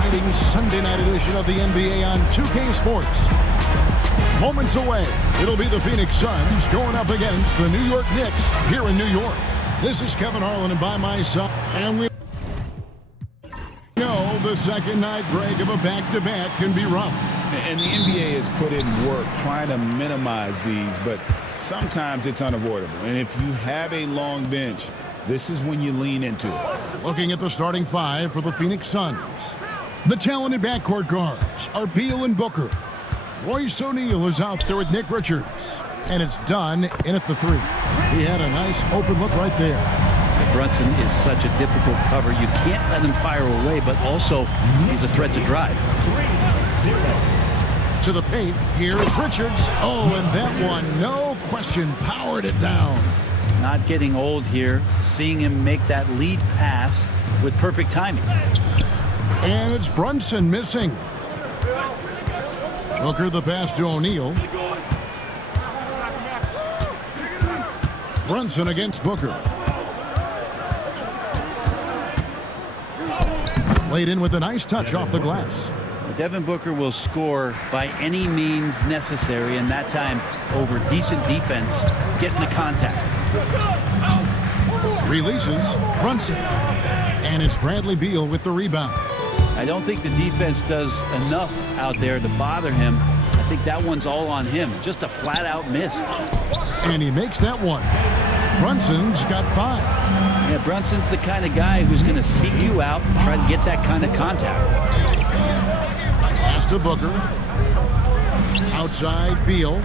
exciting Sunday night edition of the NBA on 2K Sports. Moments away, it'll be the Phoenix Suns going up against the New York Knicks here in New York. This is Kevin Harlan, and by my side, and we know the second night break of a back-to-back can be rough. And the NBA has put in work trying to minimize these, but sometimes it's unavoidable. And if you have a long bench, this is when you lean into it. Looking at the starting five for the Phoenix Suns. The talented backcourt guards are Beal and Booker. Royce O'Neal is out there with Nick Richards. And it's done in at the three. He had a nice open look right there. Brunson is such a difficult cover. You can't let him fire away, but also he's a threat to drive. To the paint, here's Richards. Oh, and that one, no question, powered it down. Not getting old here, seeing him make that lead pass with perfect timing. And it's Brunson missing. Booker the pass to O'Neal. Brunson against Booker. Laid in with a nice touch off the glass. Devin Booker will score by any means necessary, and that time over decent defense, getting the contact. Releases Brunson. And it's Bradley Beal with the rebound. I don't think the defense does enough out there to bother him. I think that one's all on him. Just a flat-out miss. And he makes that one. Brunson's got 5. Yeah, Brunson's the kind of guy who's going to seek you out, try to get that kind of contact. Pass to Booker. Outside, Beal.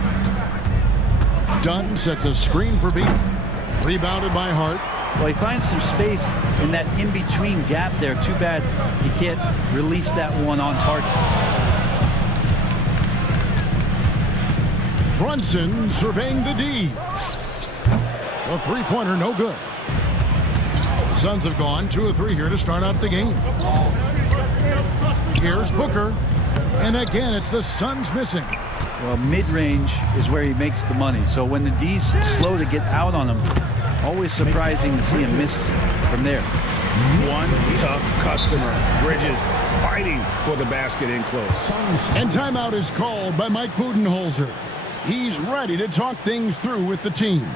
Dunn sets a screen for Beal. Rebounded by Hart. Well, he finds some space in that in-between gap there. Too bad he can't release that one on target. Brunson surveying the D. The three-pointer, no good. The Suns have gone 2 of 3 here to start out the game. Here's Booker. And again, it's the Suns missing. Well, mid-range is where he makes the money. So when the D's slow to get out on him, always surprising to see him miss from there. One tough customer. Bridges fighting for the basket in close. And timeout is called by Mike Budenholzer. He's ready to talk things through with the team.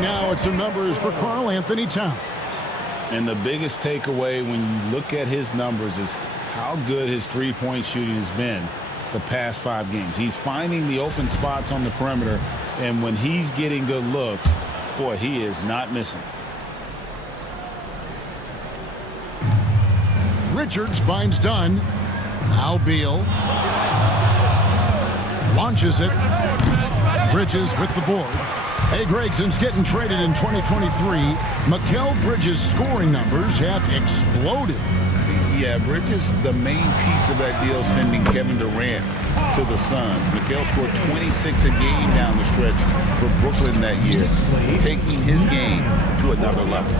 Now it's some numbers for Karl Anthony Towns. And the biggest takeaway when you look at his numbers is how good his three-point shooting has been the past 5 games. He's finding the open spots on the perimeter, and when he's getting good looks, boy, he is not missing. Richards finds Dunn. Now Beal. Launches it. Bridges with the board. Hey, Gregson's getting traded in 2023. Mikal Bridges' scoring numbers have exploded. Yeah, Bridges, the main piece of that deal, sending Kevin Durant to the Suns. Mikal scored 26 a game down the stretch for Brooklyn that year, taking his game to another level.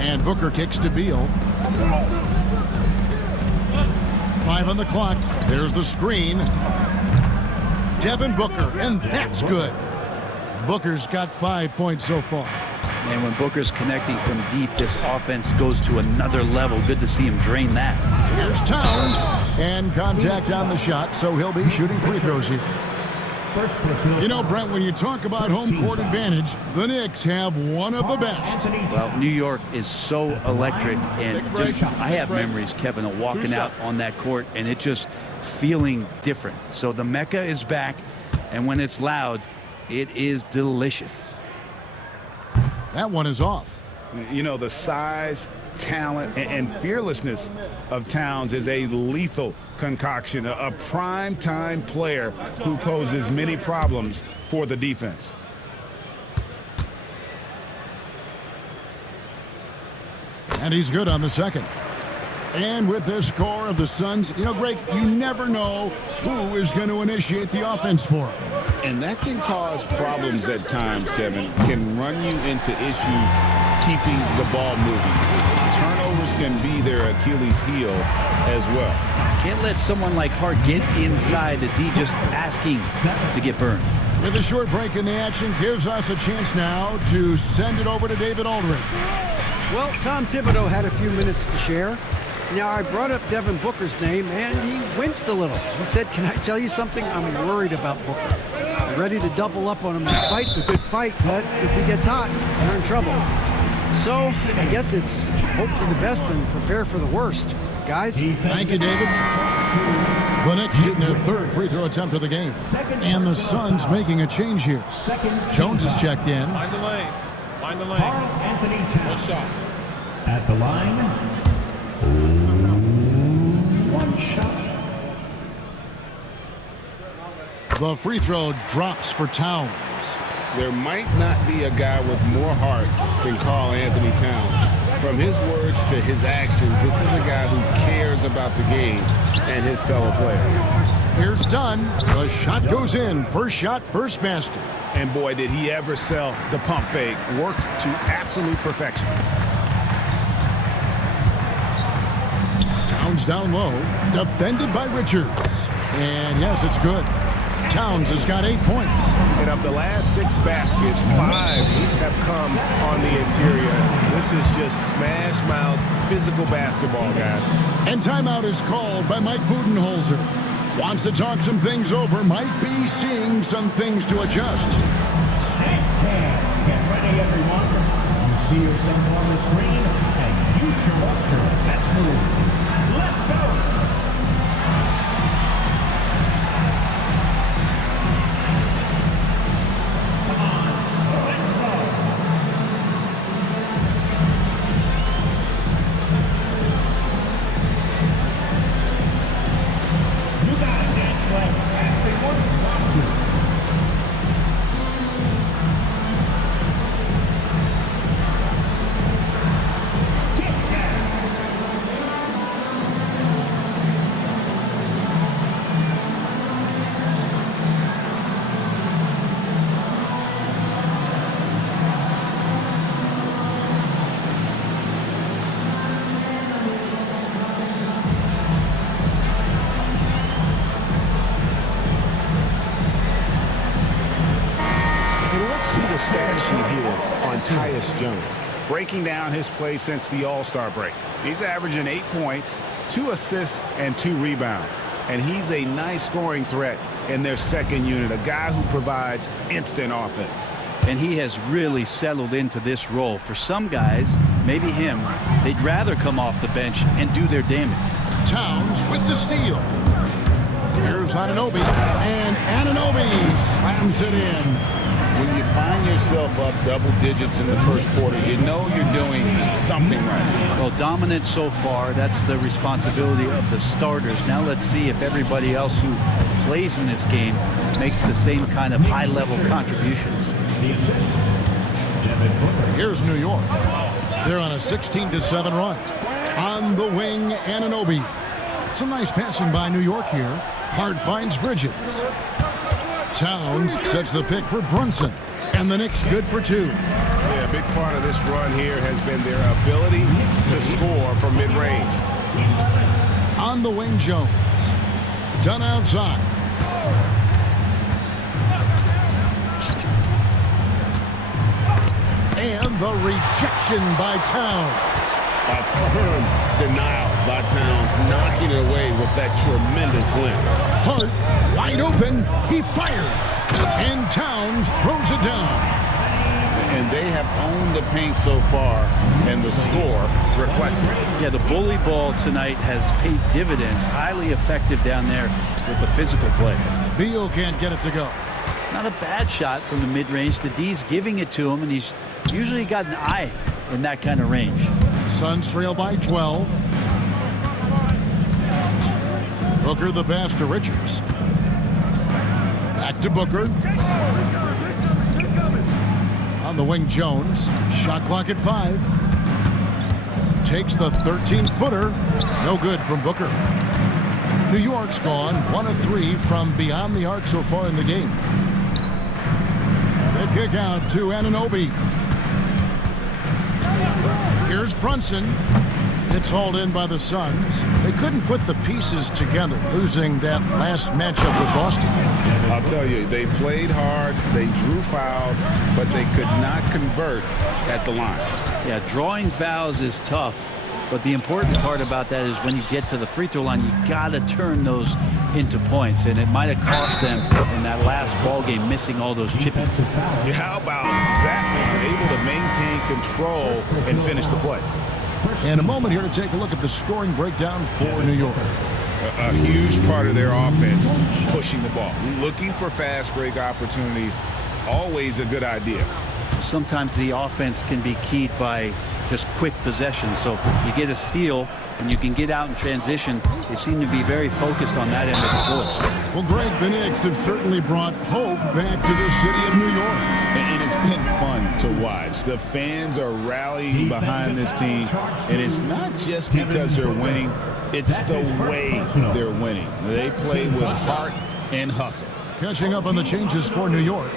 And Booker kicks to Beal. 5 on the clock. There's the screen. Devin Booker, and that's good. Booker's got 5 points so far. And when Booker's connecting from deep, this offense goes to another level. Good to see him drain that. Here's Towns, and contact on the shot, so he'll be shooting free throws here. You know, Brent, when you talk about home court advantage, the Knicks have one of the best. Well, New York is so electric, and just I have memories, Kevin, of walking out on that court and it just feeling different. So the Mecca is back, and when it's loud, it is delicious. That one is off. You know, the size, talent, and fearlessness of Towns is a lethal concoction, a prime-time player who poses many problems for the defense. And he's good on the second. And with this score of the Suns, you know, Greg, you never know who is going to initiate the offense for him. And that can cause problems at times, Kevin. Can run you into issues keeping the ball moving. Turnovers can be their Achilles heel as well. Can't let someone like Hart get inside the D just asking to get burned. With a short break in the action, gives us a chance now to send it over to David Aldridge. Well, Tom Thibodeau had a few minutes to share. Now, I brought up Devin Booker's name, and he winced a little. He said, "Can I tell you something? I'm worried about Booker. I'm ready to double up on him and fight the good fight, but if he gets hot, you're in trouble." So, I guess it's hope for the best and prepare for the worst, guys. Thank you, David. The Knicks getting their third free throw attempt of the game. And the Suns making a change here. Jones is checked in. Mind the lane. Mind the lane. Anthony One Towns shot. at the line. One shot. The free throw drops for Towns. There might not be a guy with more heart than Karl Anthony Towns. From his words to his actions, this is a guy who cares about the game and his fellow players. Here's Dunn. The shot goes in. First shot, first basket. And boy, did he ever sell the pump fake. Worked to absolute perfection. Towns down low. Defended by Richards. And yes, it's good. Towns has got 8 points. And of the last 6 baskets, 5 have come on the interior. This is just smash mouth physical basketball, guys. And timeout is called by Mike Budenholzer. Wants to talk some things over. Might be seeing some things to adjust. Next hand. Get ready, everyone. You see yourself on the screen, and you should watch your best move. Let's go. See the stat sheet here on Tyus Jones. Breaking down his play since the All-Star break. He's averaging 8 points, 2 assists, and 2 rebounds. And he's a nice scoring threat in their second unit, a guy who provides instant offense. And he has really settled into this role. For some guys, maybe him, they'd rather come off the bench and do their damage. Towns with the steal. Here's Anunoby. And Anunoby slams it in. When you find yourself up double digits in the first quarter, you know you're doing something right. Well, dominant so far. That's the responsibility of the starters. Now let's see if everybody else who plays in this game makes the same kind of high-level contributions. Here's New York. They're on a 16-7 run. On the wing, Anunoby. Some nice passing by New York here. Hart finds Bridges. Towns sets the pick for Brunson. And the Knicks good for 2. Yeah, a big part of this run here has been their ability to score from mid-range. On the wing, Jones. Done outside. And the rejection by Towns. A firm denial by Towns, knocking it away with that tremendous length. Hart, wide open. He fires. And Towns throws it down. And they have owned the paint so far, and the score reflects it. Yeah, the bully ball tonight has paid dividends. Highly effective down there with the physical play. Beal can't get it to go. Not a bad shot from the mid-range. The D's giving it to him, and he's usually got an eye in that kind of range. Suns trail by 12. Booker the pass to Richards. Back to Booker. On the wing, Jones. Shot clock at 5. Takes the 13-footer. No good from Booker. New York's gone 1 of 3 from beyond the arc so far in the game. The kick out to Anunoby. Here's Brunson. It's hauled in by the Suns. They couldn't put the pieces together, losing that last matchup with Boston. I'll tell you, they played hard, they drew fouls, but they could not convert at the line. Yeah, drawing fouls is tough, but the important part about that is when you get to the free throw line, you got to turn those into points, and it might have cost them in that last ball game, missing all those chippies. Yeah, how about that one? Able to maintain control and finish the play. In a moment here to take a look at the scoring breakdown for New York. A huge part of their offense, pushing the ball. Looking for fast break opportunities, always a good idea. Sometimes the offense can be keyed by just quick possession. So you get a steal and you can get out in transition. They seem to be very focused on that end of the floor. Well, Greg, the Knicks have certainly brought hope back to the city of New York. And it's been fun to watch. The fans are rallying behind this team. And it's not just because they're winning. It's the way they're winning. They play with heart and hustle. Catching up on the changes for New York.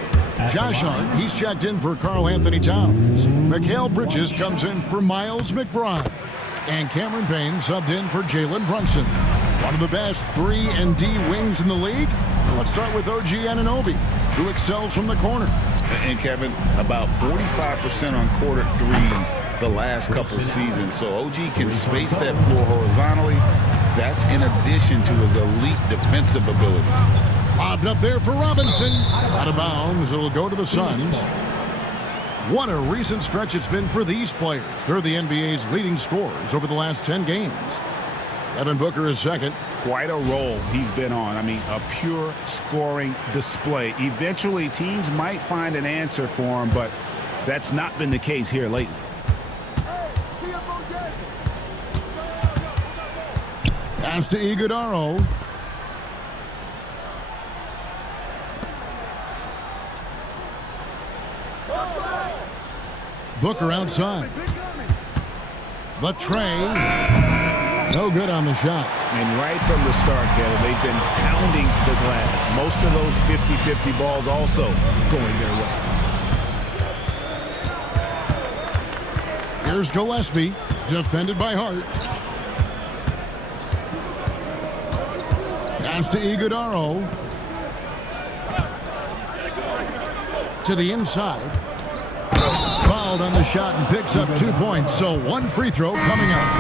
Josh Hart, he's checked in for Karl Anthony Towns. Mikal Bridges comes in for Miles McBride. And Cameron Payne subbed in for Jalen Brunson. One of the best 3 and D wings in the league. Let's start with OG Anunoby, who excels from the corner. And Kevin, about 45% on quarter threes the last couple seasons. So OG can space that floor horizontally. That's in addition to his elite defensive ability. Lobbed up there for Robinson. Out of bounds. It'll go to the Suns. What a recent stretch it's been for these players. They're the NBA's leading scorers over the last 10 games. Devin Booker is second. Quite a role he's been on. I mean, a pure scoring display. Eventually, teams might find an answer for him, but that's not been the case here lately. Pass to Iguodaro. Booker outside. The tray. No good on the shot. And right from the start, Kevin, they've been pounding the glass. Most of those 50-50 balls also going their way. Here's Gillespie, defended by Hart. Pass to Iguodaro. To the inside. Fouled on the shot and picks up 2 points. So 1 free throw coming up.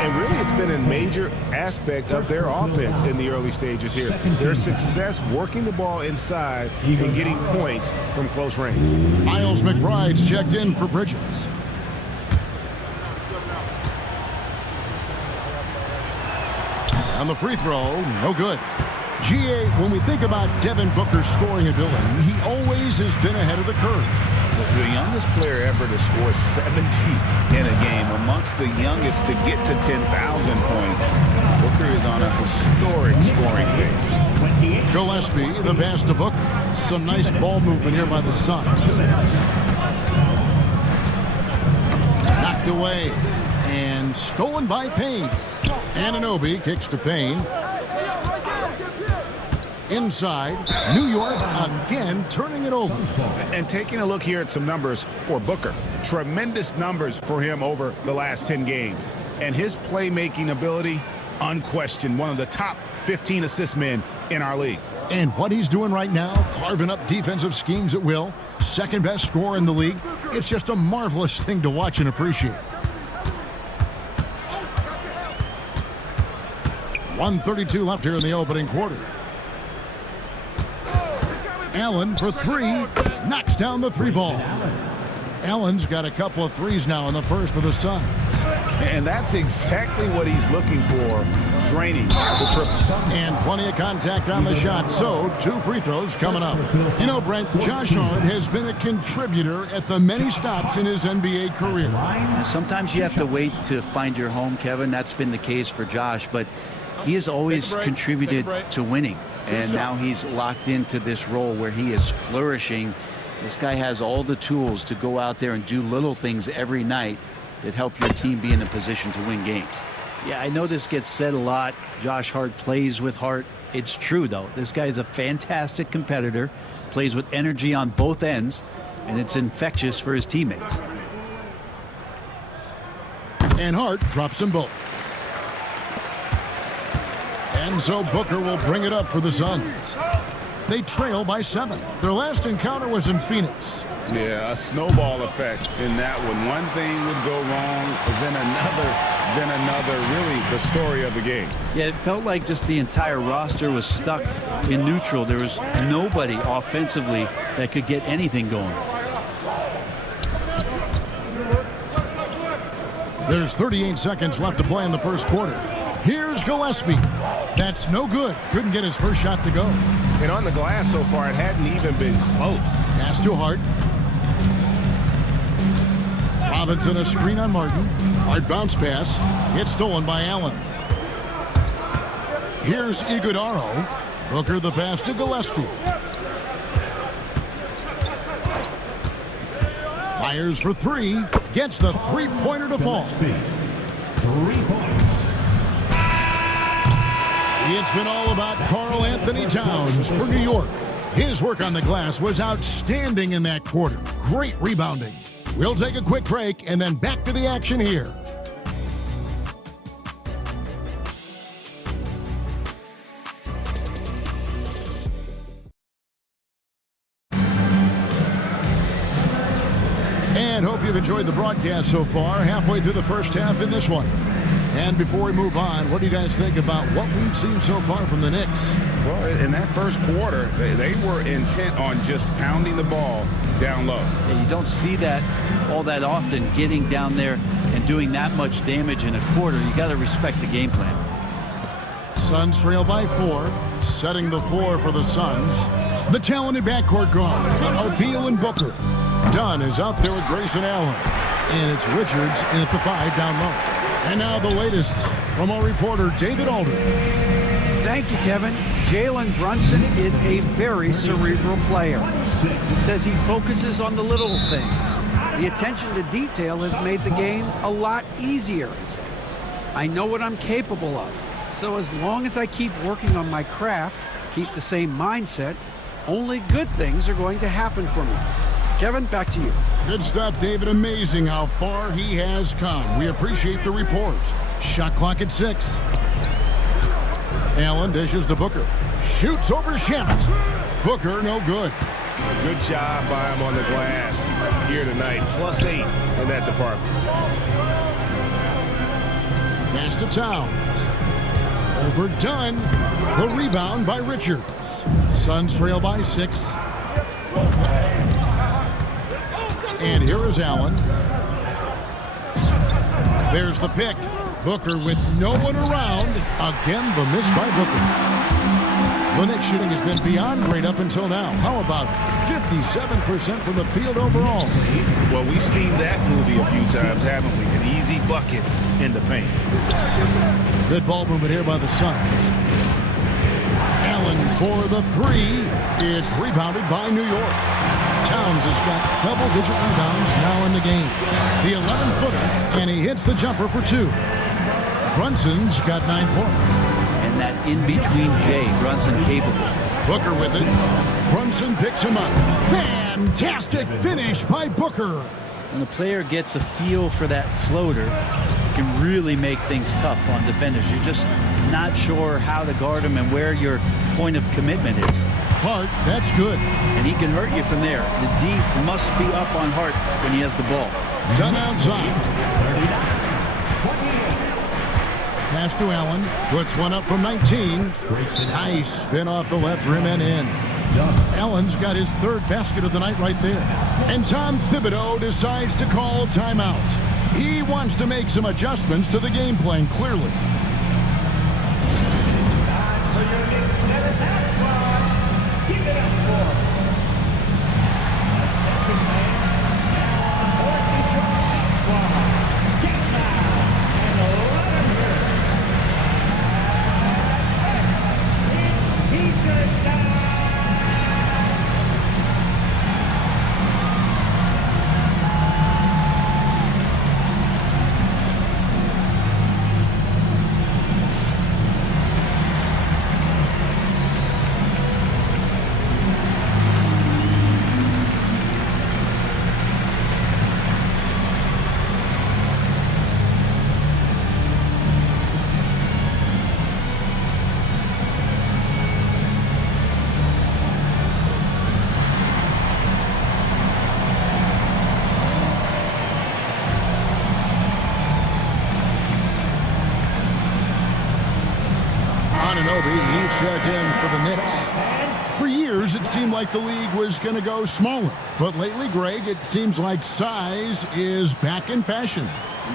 And really, it's been a major aspect of their offense in the early stages here. Their success working the ball inside and getting points from close range. Miles McBride's checked in for Bridges. On the free throw, no good. GA, when we think about Devin Booker's scoring ability, he always has been ahead of the curve. The youngest player ever to score 70 in a game, amongst the youngest to get to 10,000 points. Booker is on a historic scoring pace. Gillespie, the pass to Booker. Some nice ball movement here by the Suns. Knocked away and stolen by Payne. Anunoby kicks to Payne. Inside, New York again turning it over. And taking a look here at some numbers for Booker. Tremendous numbers for him over the last 10 games. And his playmaking ability, unquestioned, one of the top 15 assist men in our league. And what he's doing right now, carving up defensive schemes at will, second best scorer in the league. It's just a marvelous thing to watch and appreciate. 1:32 left here in the opening quarter. Allen for three. Knocks down the three ball. Allen's got a couple of threes now in the first for the Suns. And that's exactly what he's looking for, draining the triple. And plenty of contact on the shot, so 2 free throws coming up. You know, Brent, Josh Hart has been a contributor at the many stops in his NBA career. And sometimes you have to wait to find your home, Kevin. That's been the case for Josh, but he has always contributed to winning. And now he's locked into this role where he is flourishing. This guy has all the tools to go out there and do little things every night that help your team be in a position to win games. Yeah, I know this gets said a lot. Josh Hart plays with heart. It's true, though. This guy is a fantastic competitor, plays with energy on both ends, and it's infectious for his teammates. And Hart drops them both. And so Booker will bring it up for the Suns. They trail by 7. Their last encounter was in Phoenix. Yeah, a snowball effect in that one. One thing would go wrong, then another. Really the story of the game. Yeah, it felt like just the entire roster was stuck in neutral. There was nobody offensively that could get anything going. There's 38 seconds left to play in the first quarter. Here's Gillespie. That's no good. Couldn't get his first shot to go. And on the glass so far, it hadn't even been close. Pass to Hart. Robinson a screen on Martin. Hard bounce pass. It's stolen by Allen. Here's Iguodaro. Booker the pass to Gillespie. Fires for 3. Gets the three-pointer to fall. 3 points. It's been all about Karl Anthony Towns for New York. His work on the glass was outstanding in that quarter. Great rebounding. We'll take a quick break and then back to the action here. And hope you've enjoyed the broadcast so far. Halfway through the first half in this one. And before we move on, what do you guys think about what we've seen so far from the Knicks? Well, in that first quarter, they were intent on just pounding the ball down low. Yeah, you don't see that all that often, getting down there and doing that much damage in a quarter. You got to respect the game plan. Suns trail by 4, setting the floor for the Suns. The talented backcourt guards are Beal and Booker. Dunn is out there with Grayson Allen. And it's Richards in at the 5 down low. And now the latest from our reporter, David Aldridge. Thank you, Kevin. Jalen Brunson is a very cerebral player. He says he focuses on the little things. The attention to detail has made the game a lot easier, he said. I know what I'm capable of. So as long as I keep working on my craft, keep the same mindset, only good things are going to happen for me. Kevin, back to you. Good stuff, David. Amazing how far he has come. We appreciate the report. Shot clock at 6. Allen dishes to Booker. Shoots over Shamet. Booker, no good. Good job by him on the glass here tonight. +8 in that department. Pass to Towns. Overdone. The rebound by Richards. Suns trail by 6. And here is Allen. There's the pick. Booker with no one around. Again, the miss by Booker. The Knicks shooting has been beyond great up until now. How about 57% from the field overall? Well, we've seen that movie a few times, haven't we? An easy bucket in the paint. Good ball movement here by the Suns. Allen for the 3. It's rebounded by New York. Towns has got double-digit rebounds now in the game. The 11-footer, and he hits the jumper for 2. Brunson's got 9 points. And that in-between J, Brunson capable. Booker with it. Brunson picks him up. Fantastic finish by Booker. When a player gets a feel for that floater, it can really make things tough on defenders. You're just not sure how to guard him and where your point of commitment is. Hart, that's good. And he can hurt you from there. The D must be up on Hart when he has the ball. Done outside. Pass to Allen. Puts one up from 19. Nice spin off the left rim and in. Allen's got his third basket of the night right there. And Tom Thibodeau decides to call timeout. He wants to make some adjustments to the game plan, clearly. He's checked in for the Knicks. For years, it seemed like the league was going to go smaller. But lately, Greg, it seems like size is back in fashion.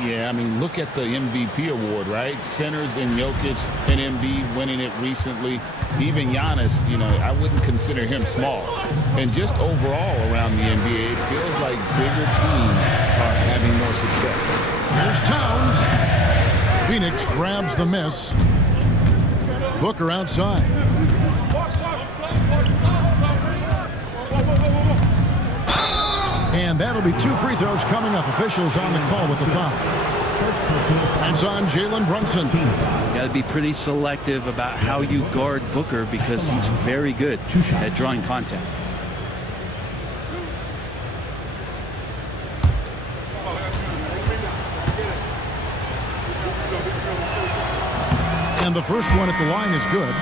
Yeah, I mean, look at the MVP award, right? Centers and Jokic and Embiid winning it recently. Even Giannis, you know, I wouldn't consider him small. And just overall around the NBA, it feels like bigger teams are having more success. Here's Towns. Phoenix grabs the miss. Booker outside. And that'll be 2 free throws coming up. Officials on the call with the foul. That's on Jalen Brunson. Got to be pretty selective about how you guard Booker because he's very good at drawing contact. And the first one at the line is good.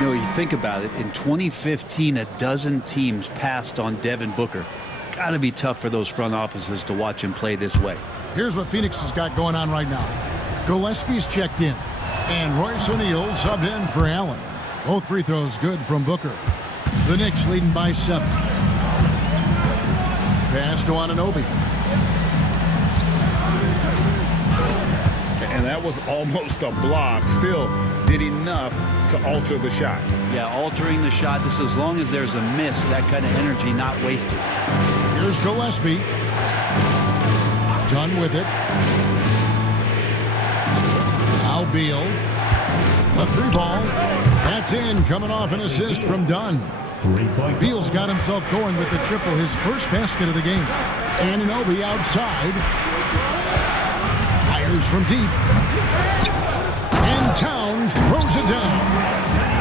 You know, you think about it, in 2015, a dozen teams passed on Devin Booker. Got to be tough for those front offices to watch him play this way. Here's what Phoenix has got going on right now. Gillespie's checked in, and Royce O'Neal subbed in for Allen. Both free throws good from Booker. The Knicks leading by 7. Pass to Anunoby. And that was almost a block. Still did enough to alter the shot. Yeah, altering the shot, just as long as there's a miss, that kind of energy not wasted. Here's Gillespie. Done with it. Al Beal. A 3-ball. That's in, coming off an assist from Dunn. Beal's got himself going with the triple, his first basket of the game. Anunoby outside. Fires from deep. And Towns throws it down.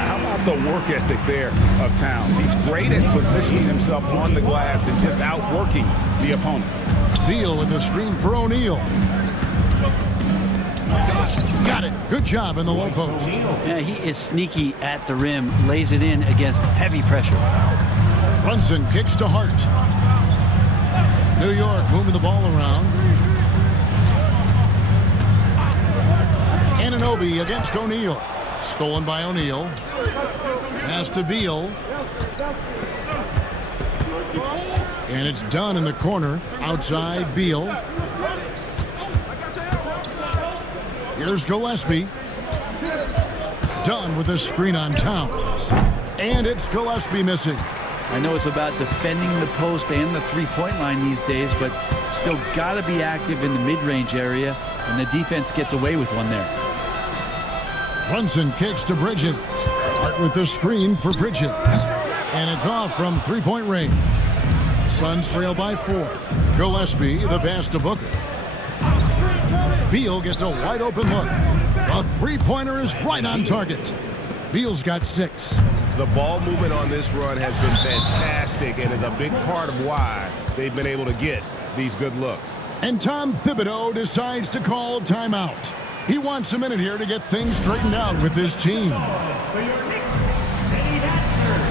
How about the work ethic there of Towns? He's great at positioning himself on the glass and just outworking the opponent. Beal with a screen for O'Neal. Got it. Good job in the low post. Yeah, he is sneaky at the rim, lays it in against heavy pressure. Brunson kicks to Hart. New York moving the ball around. Anunoby against O'Neal. Stolen by O'Neal. Pass to Beal. And it's done in the corner. Outside Beal. Here's Gillespie. Done with a screen on Towns. And it's Gillespie missing. I know it's about defending the post and the three-point line these days, but still got to be active in the mid-range area, and the defense gets away with one there. Brunson kicks to Bridges. Hart with the screen for Bridges. And it's off from three-point range. Suns trail by 4. Gillespie, the pass to Booker. Beal gets a wide-open look. A three-pointer is right on target. Beal's got 6. The ball movement on this run has been fantastic and is a big part of why they've been able to get these good looks. And Tom Thibodeau decides to call timeout. He wants a minute here to get things straightened out with his team. For your Knicks, City Dancer.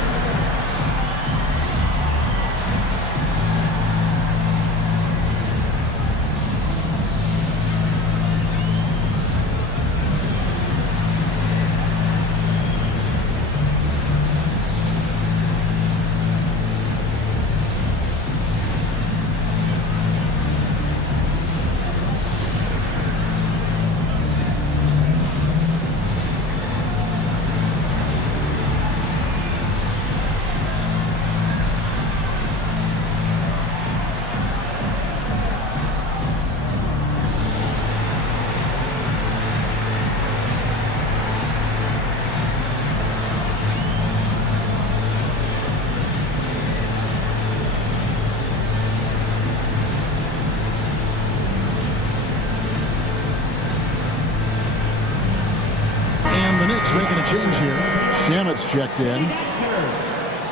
And the Knicks making a change here. Shamet's checked in.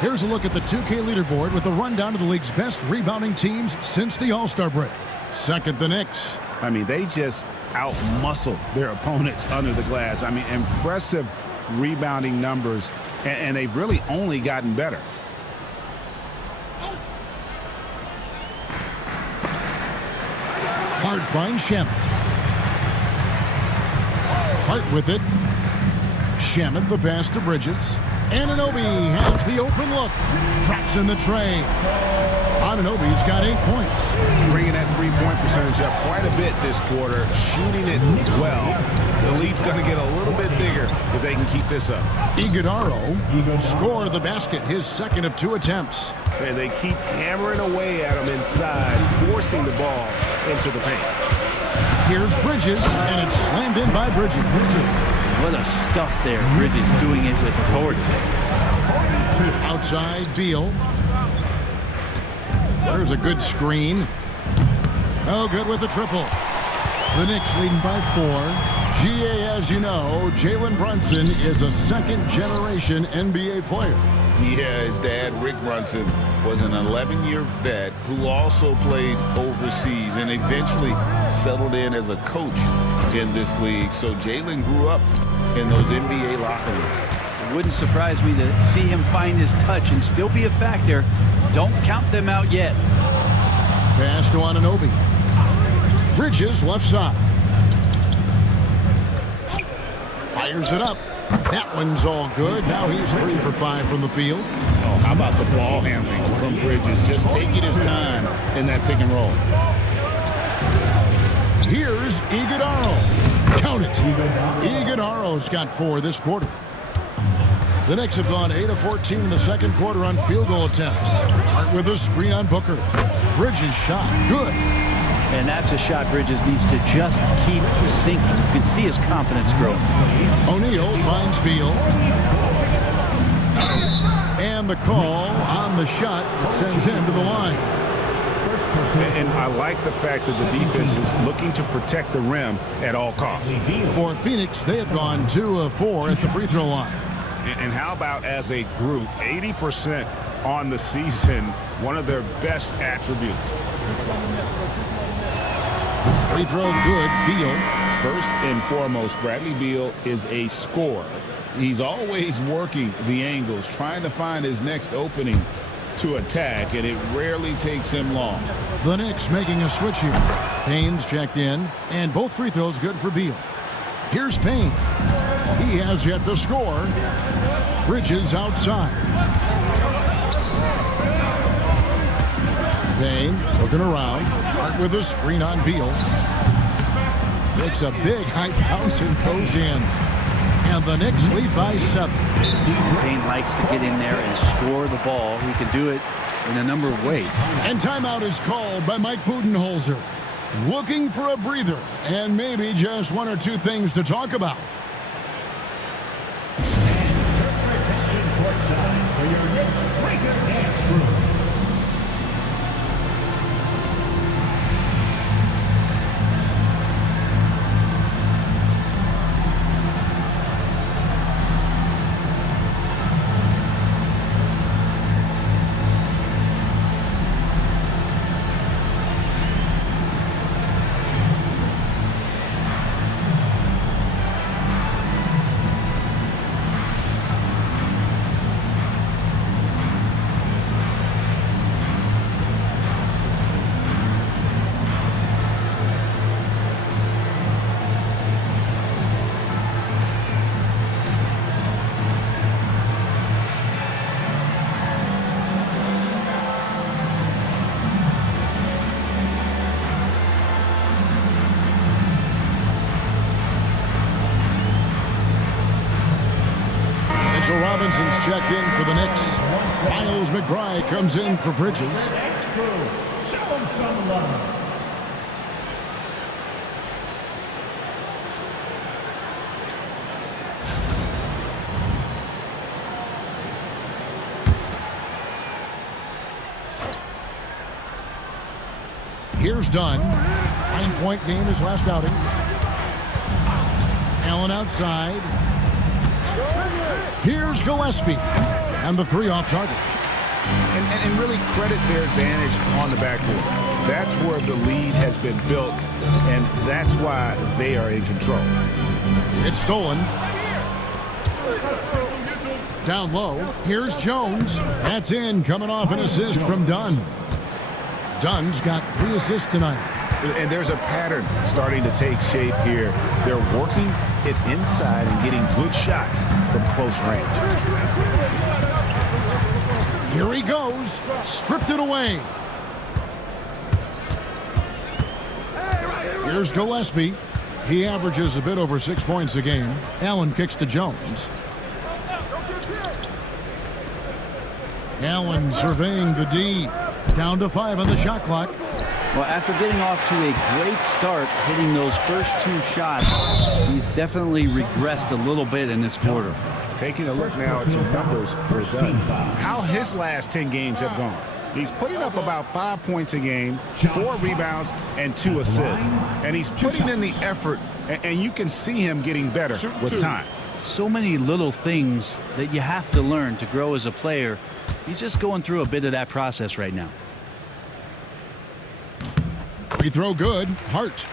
Here's a look at the 2K leaderboard with a rundown of the league's best rebounding teams since the All-Star break. Second, the Knicks. I mean, they just out-muscle their opponents under the glass. I mean, impressive rebounding numbers, and they've really only gotten better. Hard find Shamet. Hart with it. Shamet the pass to Bridges. Anunoby has the open look. Drops in the tray. Anunoby's got 8 points. Bringing that three-point percentage up quite a bit this quarter, shooting it well. The lead's going to get a little bit bigger if they can keep this up. Iguodaro scored the basket, his second of 2 attempts. And they keep hammering away at him inside, forcing the ball into the paint. Here's Bridges, and it's slammed in by Bridges. What a stuff there. Bridges doing it with authority. Outside, Beal. There's a good screen. Oh, good with the triple. The Knicks leading by 4. GA, as you know, Jalen Brunson is a second-generation NBA player. Yeah, his dad, Rick Brunson, was an 11-year vet who also played overseas and eventually settled in as a coach in this league. So Jalen grew up in those NBA locker rooms. It wouldn't surprise me to see him find his touch and still be a factor. Don't count them out yet. Pass to Anunoby. Bridges left side. Fires it up. That one's all good. Now he's 3 for 5 from the field. Oh, how about the ball handling from Bridges? Just taking his time in that pick and roll. Here's Iguodaro. Count it. Iguodaro's got 4 this quarter. The Knicks have gone 8 of 14 in the second quarter on field goal attempts. Hart with a screen on Booker. Bridges shot. Good. And that's a shot Bridges needs to just keep sinking. You can see his confidence grow. O'Neal finds Beal. And the call on the shot sends him to the line. And I like the fact that the defense is looking to protect the rim at all costs. For Phoenix, they have gone 2 of 4 at the free throw line. And how about as a group, 80% on the season, one of their best attributes. Free throw good, Beal. First and foremost, Bradley Beal is a scorer. He's always working the angles, trying to find his next opening to attack, and it rarely takes him long. The Knicks making a switch here. Payne's checked in, and both free throws good for Beal. Here's Payne. He has yet to score. Bridges outside. Payne looking around. Hart with a screen on Beal. Makes a big high bounce and goes in. And the Knicks lead by 7. Payne likes to get in there and score the ball. He can do it in a number of ways. And timeout is called by Mike Budenholzer. Looking for a breather and maybe just 1 or 2 things to talk about. For your Knicks Breaker Dance Crew. Robinson's checked in for the Knicks. Miles McBride comes in for Bridges. Show him some love. Here's Dunn. 9-point game his last outing. Allen outside. Here's Gillespie. And the three off target. And really credit their advantage on the backboard. That's where the lead has been built, and that's why they are in control. It's stolen. Down low. Here's Jones. That's in, coming off an assist from Dunn. Dunn's got 3 assists tonight. And there's a pattern starting to take shape here. They're working it inside and getting good shots from close range. Here he goes. Stripped it away. Here's Gillespie. He averages a bit over 6 points a game. Allen kicks to Jones. Allen surveying the D. Down to 5 on the shot clock. Well, after getting off to a great start, hitting those first 2 shots, he's definitely regressed a little bit in this quarter. Taking a look now at some numbers for Dunn. How his last 10 games have gone. He's putting up about 5 points a game, 4 rebounds, and 2 assists. And he's putting in the effort, and you can see him getting better with time. So many little things that you have to learn to grow as a player. He's just going through a bit of that process right now. Free throw good. Hart.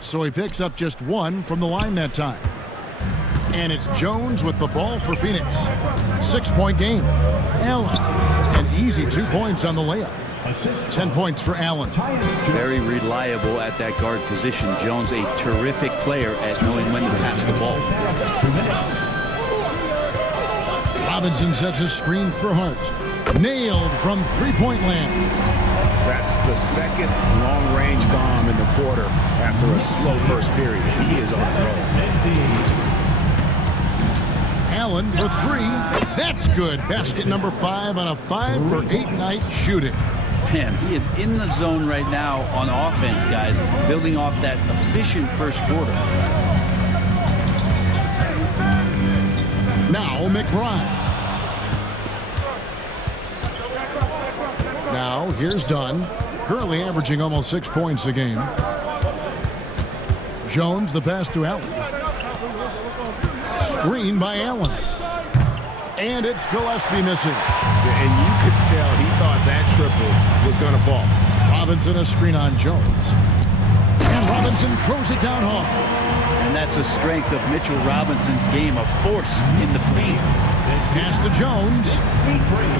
So he picks up just 1 from the line that time. And it's Jones with the ball for Phoenix. 6-point game. Allen, an easy 2 points on the layup. 10 points for Allen. Very reliable at that guard position. Jones, a terrific player at knowing when to pass the ball. Robinson sets a screen for Hart. Nailed from 3-point land. That's the second long-range bomb in the quarter after a slow first period. He is on the roll. Allen for 3. That's good. Basket number 5 on a 5-for-8 night shooting. Man, he is in the zone right now on offense, guys, building off that efficient first quarter. Now McBride. Now here's Dunn, currently averaging almost 6 points a game. Jones the pass to Allen. Screen by Allen. And it's Gillespie missing. And you could tell he thought that triple was going to fall. Robinson a screen on Jones. And Robinson throws it down hard. And that's a strength of Mitchell Robinson's game, a force in the paint. Pass to Jones.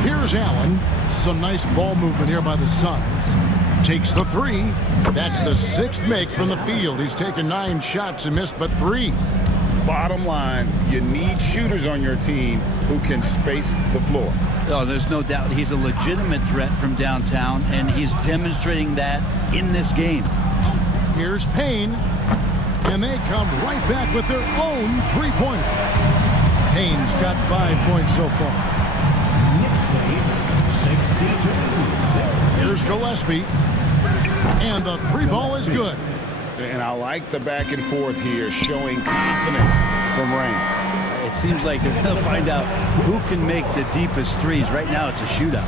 Here's Allen. Some nice ball movement here by the Suns. Takes the 3. That's the 6th make from the field. He's taken 9 shots and missed but 3. Bottom line, you need shooters on your team who can space the floor. Oh, there's no doubt he's a legitimate threat from downtown, and he's demonstrating that in this game. Here's Payne. And they come right back with their own 3-pointer. Payne's got 5 points so far. Here's Gillespie. And the 3 ball is good. And I like the back and forth here, showing confidence from range. It seems like they're going to find out who can make the deepest threes. Right now, it's a shootout.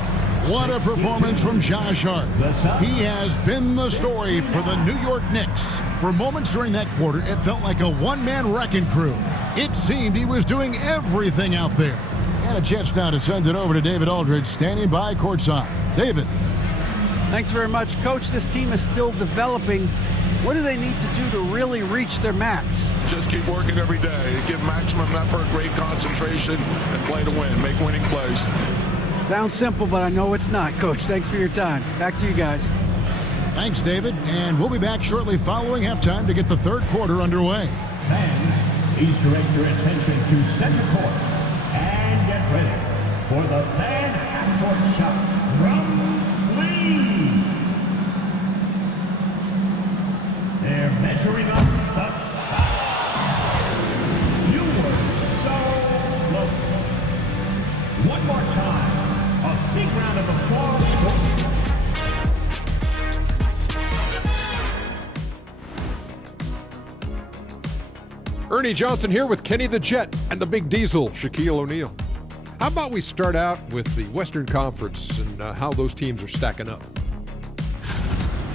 What a performance from Josh Hart. He has been the story for the New York Knicks. For moments during that quarter, it felt like a one-man wrecking crew. It seemed he was doing everything out there. And a chance now to send it over to David Aldridge, standing by courtside. David. Thanks very much, Coach. This team is still developing. What do they need to do to really reach their max? Just keep working every day. Give maximum effort, great concentration, and play to win. Make winning plays. Sounds simple, but I know it's not, Coach. Thanks for your time. Back to you guys. Thanks, David. And we'll be back shortly following halftime to get the third quarter underway. Fans, please direct your attention to center court and get ready for the fan half-court shot. Drums, please. They're measuring up the shot. You were so close. One more time. A big round of applause for Ernie Johnson here with Kenny the Jet and the Big Diesel, Shaquille O'Neal. How about we start out with the Western Conference and how those teams are stacking up?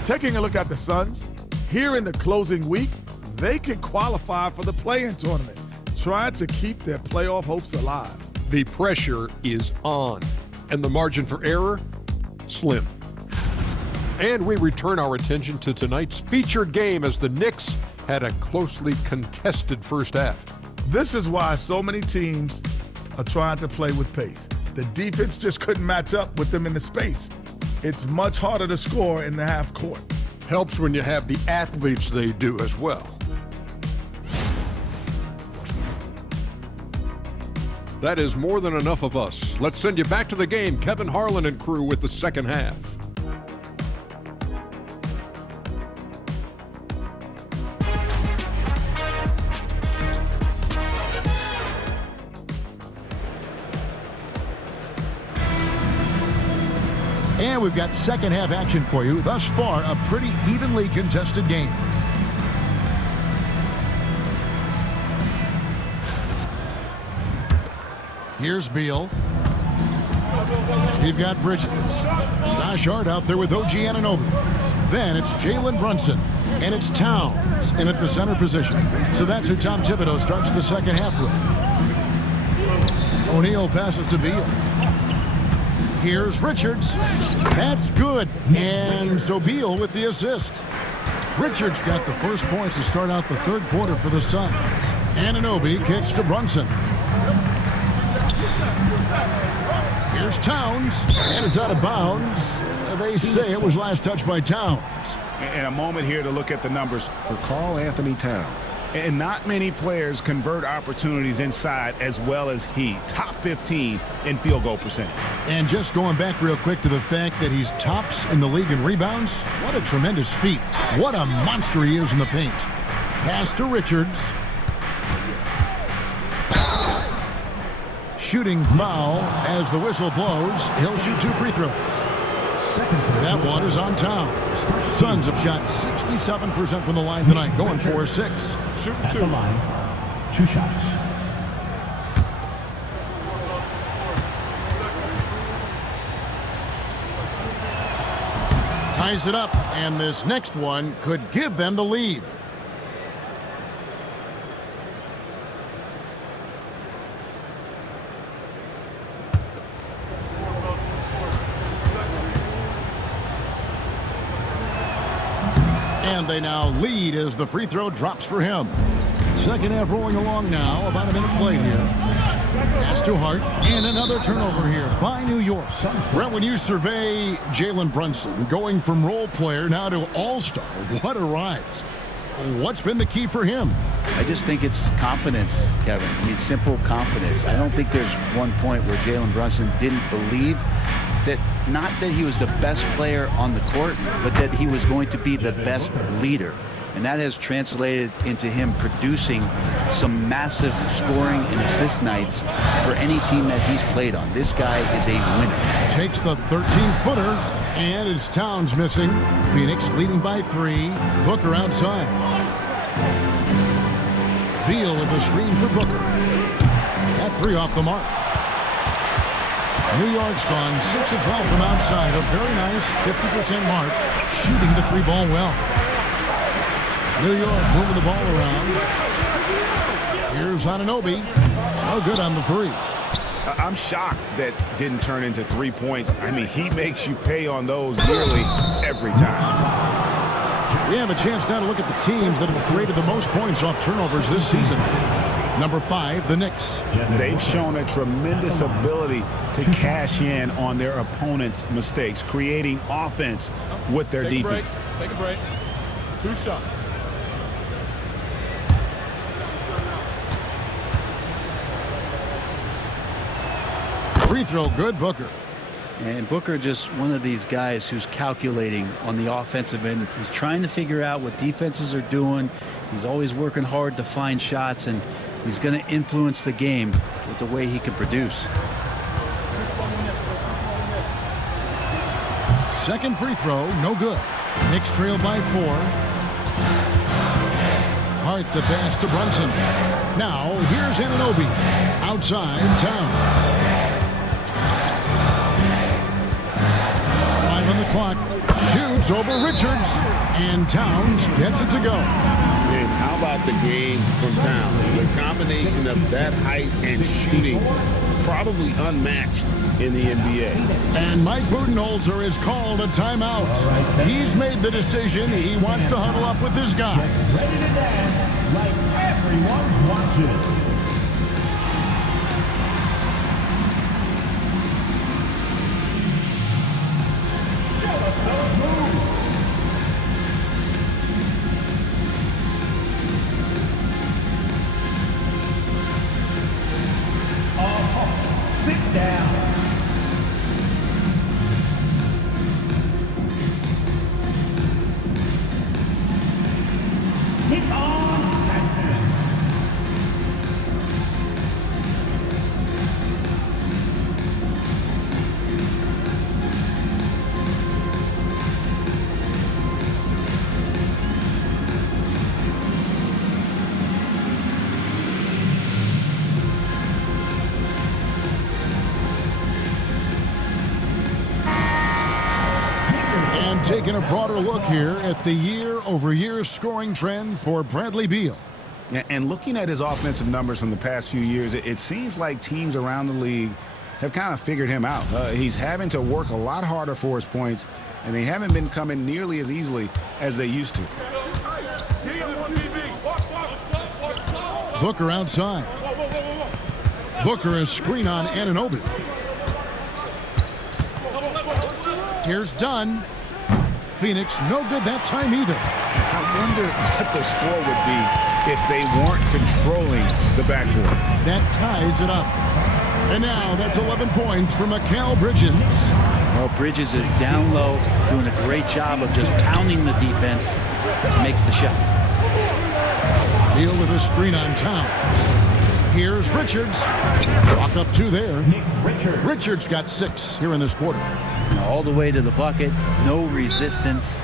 Taking a look at the Suns, here in the closing week, they can qualify for the play-in tournament, trying to keep their playoff hopes alive. The pressure is on, and the margin for error, slim. And we return our attention to tonight's featured game as the Knicks had a closely contested first half. This is why so many teams are trying to play with pace. The defense just couldn't match up with them in the space. It's much harder to score in the half court. Helps when you have the athletes they do as well. That is more than enough of us. Let's send you back to the game. Kevin Harlan and crew with the second half. And we've got second half action for you. Thus far, a pretty evenly contested game. Here's Beal. We've got Bridges. Josh Hart out there with OG Anunoby. Then it's Jalen Brunson. And it's Towns in at the center position. So that's who Tom Thibodeau starts the second half with. O'Neal passes to Beal. Here's Richards. That's good. And so Beal with the assist. Richards got the first points to start out the third quarter for the Suns. Anunoby kicks to Brunson. Here's Towns. And it's out of bounds. They say it was last touched by Towns. And a moment here to look at the numbers for Karl Anthony Towns. And not many players convert opportunities inside as well as he. Top 15 in field goal percentage. And just going back real quick to the fact that he's tops in the league in rebounds. What a tremendous feat. What a monster he is in the paint. Pass to Richards. Shooting foul as the whistle blows. He'll shoot 2 free throws. That one is on Towns. Suns have shot 67% from the line tonight, going 4-6. Shooting At 2. the line, 2 shots. Ties it up, and this next one could give them the lead. And they now lead as the free throw drops for him. Second half rolling along now. About a minute played here. Pass to Hart. And another turnover here by New York. Brett, when you survey Jalen Brunson going from role player now to all-star, what a rise. What's been the key for him? I just think it's confidence, Kevin. I mean, simple confidence. I don't think there's one point where Jalen Brunson didn't believe that, not that he was the best player on the court, but that he was going to be the best leader. And that has translated into him producing some massive scoring and assist nights for any team that he's played on. This guy is a winner. Takes the 13-footer, and it's Towns missing. Phoenix leading by 3. Booker outside. Beal with the screen for Booker. That 3 off the mark. New York's gone 6 of 12 from outside. A very nice 50% mark. Shooting the 3-ball well. New York moving the ball around. Here's Anunoby. No good on the 3. I'm shocked that didn't turn into 3 points. I mean, he makes you pay on those nearly every time. We have a chance now to look at the teams that have created the most points off turnovers this season. Number 5, the Knicks. They've shown a tremendous ability to cash in on their opponent's mistakes, creating offense with their defense. Take a break. 2 shots. Free throw good, Booker. And Booker just one of these guys who's calculating on the offensive end. He's trying to figure out what defenses are doing. He's always working hard to find shots, and he's going to influence the game with the way he can produce. Second free throw, no good. Knicks trail by 4. Hart the pass to Brunson. Now here's Anunoby. Outside Towns. 5 on the clock. Shoots over Richards. And Towns gets it to go. And how about the game from Towns? The combination of that height and shooting, probably unmatched in the NBA. And Mike Budenholzer has called a timeout. He's made the decision. He wants to huddle up with this guy. Ready to dance like everyone's watching. Show us those moves. Oh, sit down. Keep on dancing. And taking a broader look here at the year-over-year scoring trend for Bradley Beal. And looking at his offensive numbers from the past few years, it seems like teams around the league have kind of figured him out. He's having to work a lot harder for his points, and they haven't been coming nearly as easily as they used to. Booker outside. Booker is screen on Anunoby. Here's Dunn. Phoenix no good that time either. I wonder what the score would be if they weren't controlling the backboard. That ties it up. And now that's 11 points for Mikal Bridges. Well, Bridges is down low, doing a great job of just pounding the defense. Makes the shot. Beal with a screen on Towns. Here's Richards. Chalk up 2 there. Richards got 6 here in this quarter. All the way to the bucket, no resistance.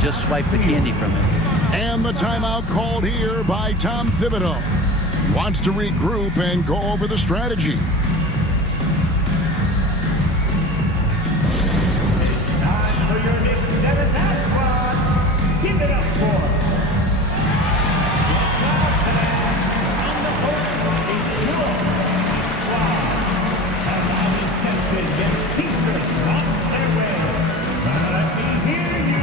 Just swipe the candy from him. And the timeout called here by Tom Thibodeau. Wants to regroup and go over the strategy. It's time for your Knicks center back squad. Give it up for. On the court is York Knicks squad. And now it's tempted against T-shirts on their way. Let me hear you.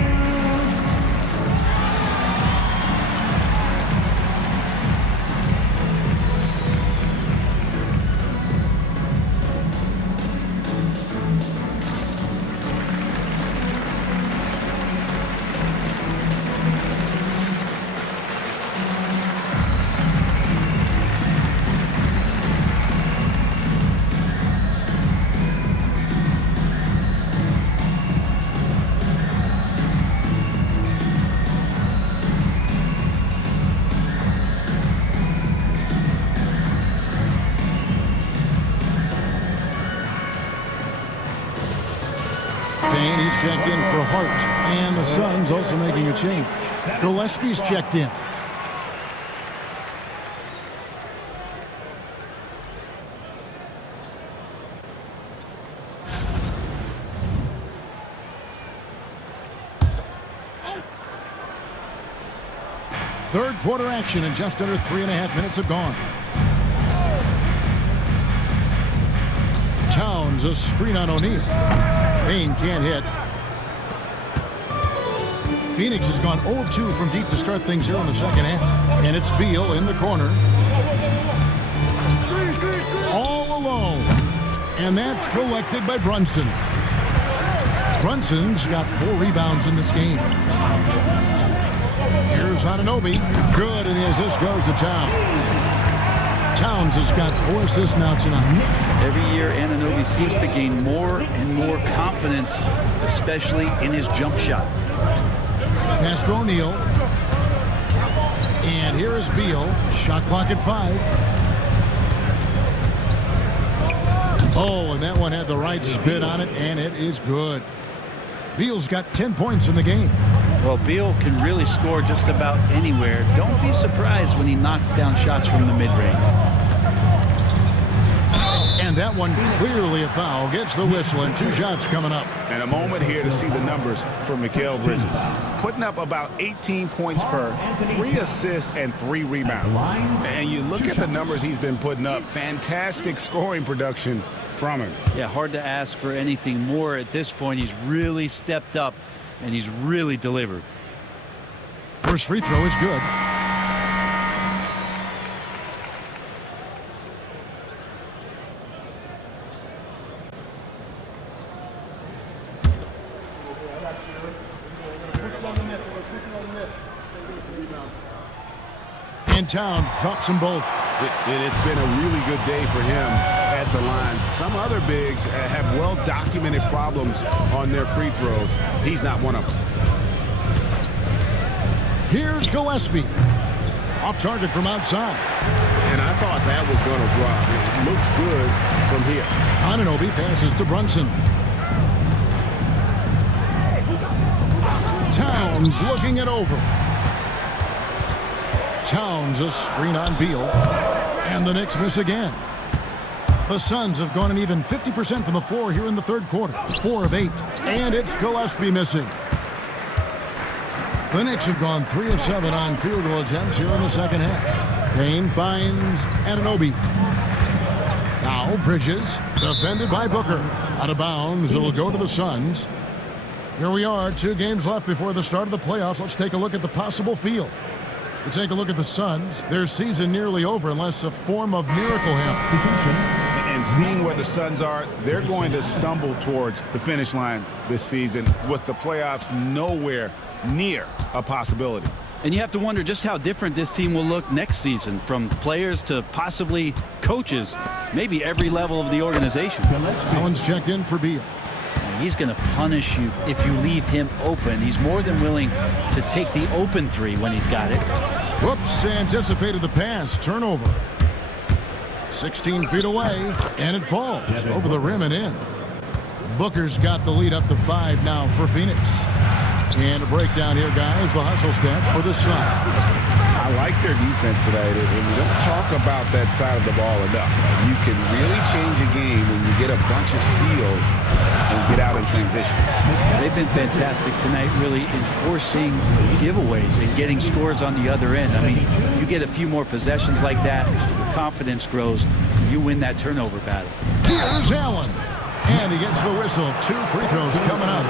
Payne, he's checked in for Hart. And the Suns also making a change. Gillespie's checked in. Third quarter action, and just under 3.5 minutes have gone. Towns a screen on O'Neal. Payne can't hit. Phoenix has gone 0 of 2 from deep to start things here in the second half. And it's Beal in the corner. All alone. And that's collected by Brunson. Brunson's got 4 rebounds in this game. Here's Anunoby. Good, and the assist goes to Towns. Towns has got 4 assists now tonight. Every year, Anunoby seems to gain more and more confidence, especially in his jump shot. Pass to O'Neal. And here is Beal. Shot clock at 5. Oh, and that one had the right spin on it, and it is good. Beal's got 10 points in the game. Well, Beal can really score just about anywhere. Don't be surprised when he knocks down shots from the mid-range. And that one clearly a foul. Gets the whistle, and 2 shots coming up. And a moment here to see the numbers for Mikal Bridges. Putting up about 18 points per, 3 assists, and 3 rebounds. And you look at the numbers he's been putting up. Fantastic scoring production from him. Yeah, hard to ask for anything more at this point. He's really stepped up, and he's really delivered. First free throw is good. And Towns drops them both. And it's been a really good day for him at the line. Some other bigs have well-documented problems on their free throws. He's not one of them. Here's Gillespie. Off target from outside. And I thought that was going to drop. It looked good from here. Anunoby passes to Brunson. Towns looking it over. Towns a screen on Beal. And the Knicks miss again. The Suns have gone an even 50% from the floor here in the third quarter. 4 of 8. And it's Gillespie missing. The Knicks have gone 3 of 7 on field goal attempts here in the second half. Payne finds Anunoby. Now Bridges, defended by Booker. Out of bounds, it'll go to the Suns. Here we are, 2 games left before the start of the playoffs. Let's take a look at the possible field. We take a look at the Suns. Their season nearly over unless a form of miracle happens. And seeing where the Suns are, they're going to stumble towards the finish line this season with the playoffs nowhere near a possibility. And you have to wonder just how different this team will look next season, from players to possibly coaches, maybe every level of the organization. Allen's checked in for Beal. He's going to punish you if you leave him open. He's more than willing to take the open 3 when he's got it. Whoops, anticipated the pass. Turnover. 16 feet away, and it falls over the rim and in. Booker's got the lead up to 5 now for Phoenix. And a breakdown here, guys. The hustle stats for the Suns. I like their defense today, and we don't talk about that side of the ball enough. You can really change a game when you get a bunch of steals and get out in transition. They've been fantastic tonight, really enforcing giveaways and getting scores on the other end. I mean, you get a few more possessions like that, your confidence grows, you win that turnover battle. Here's Allen. And he gets the whistle. 2 free throws coming up.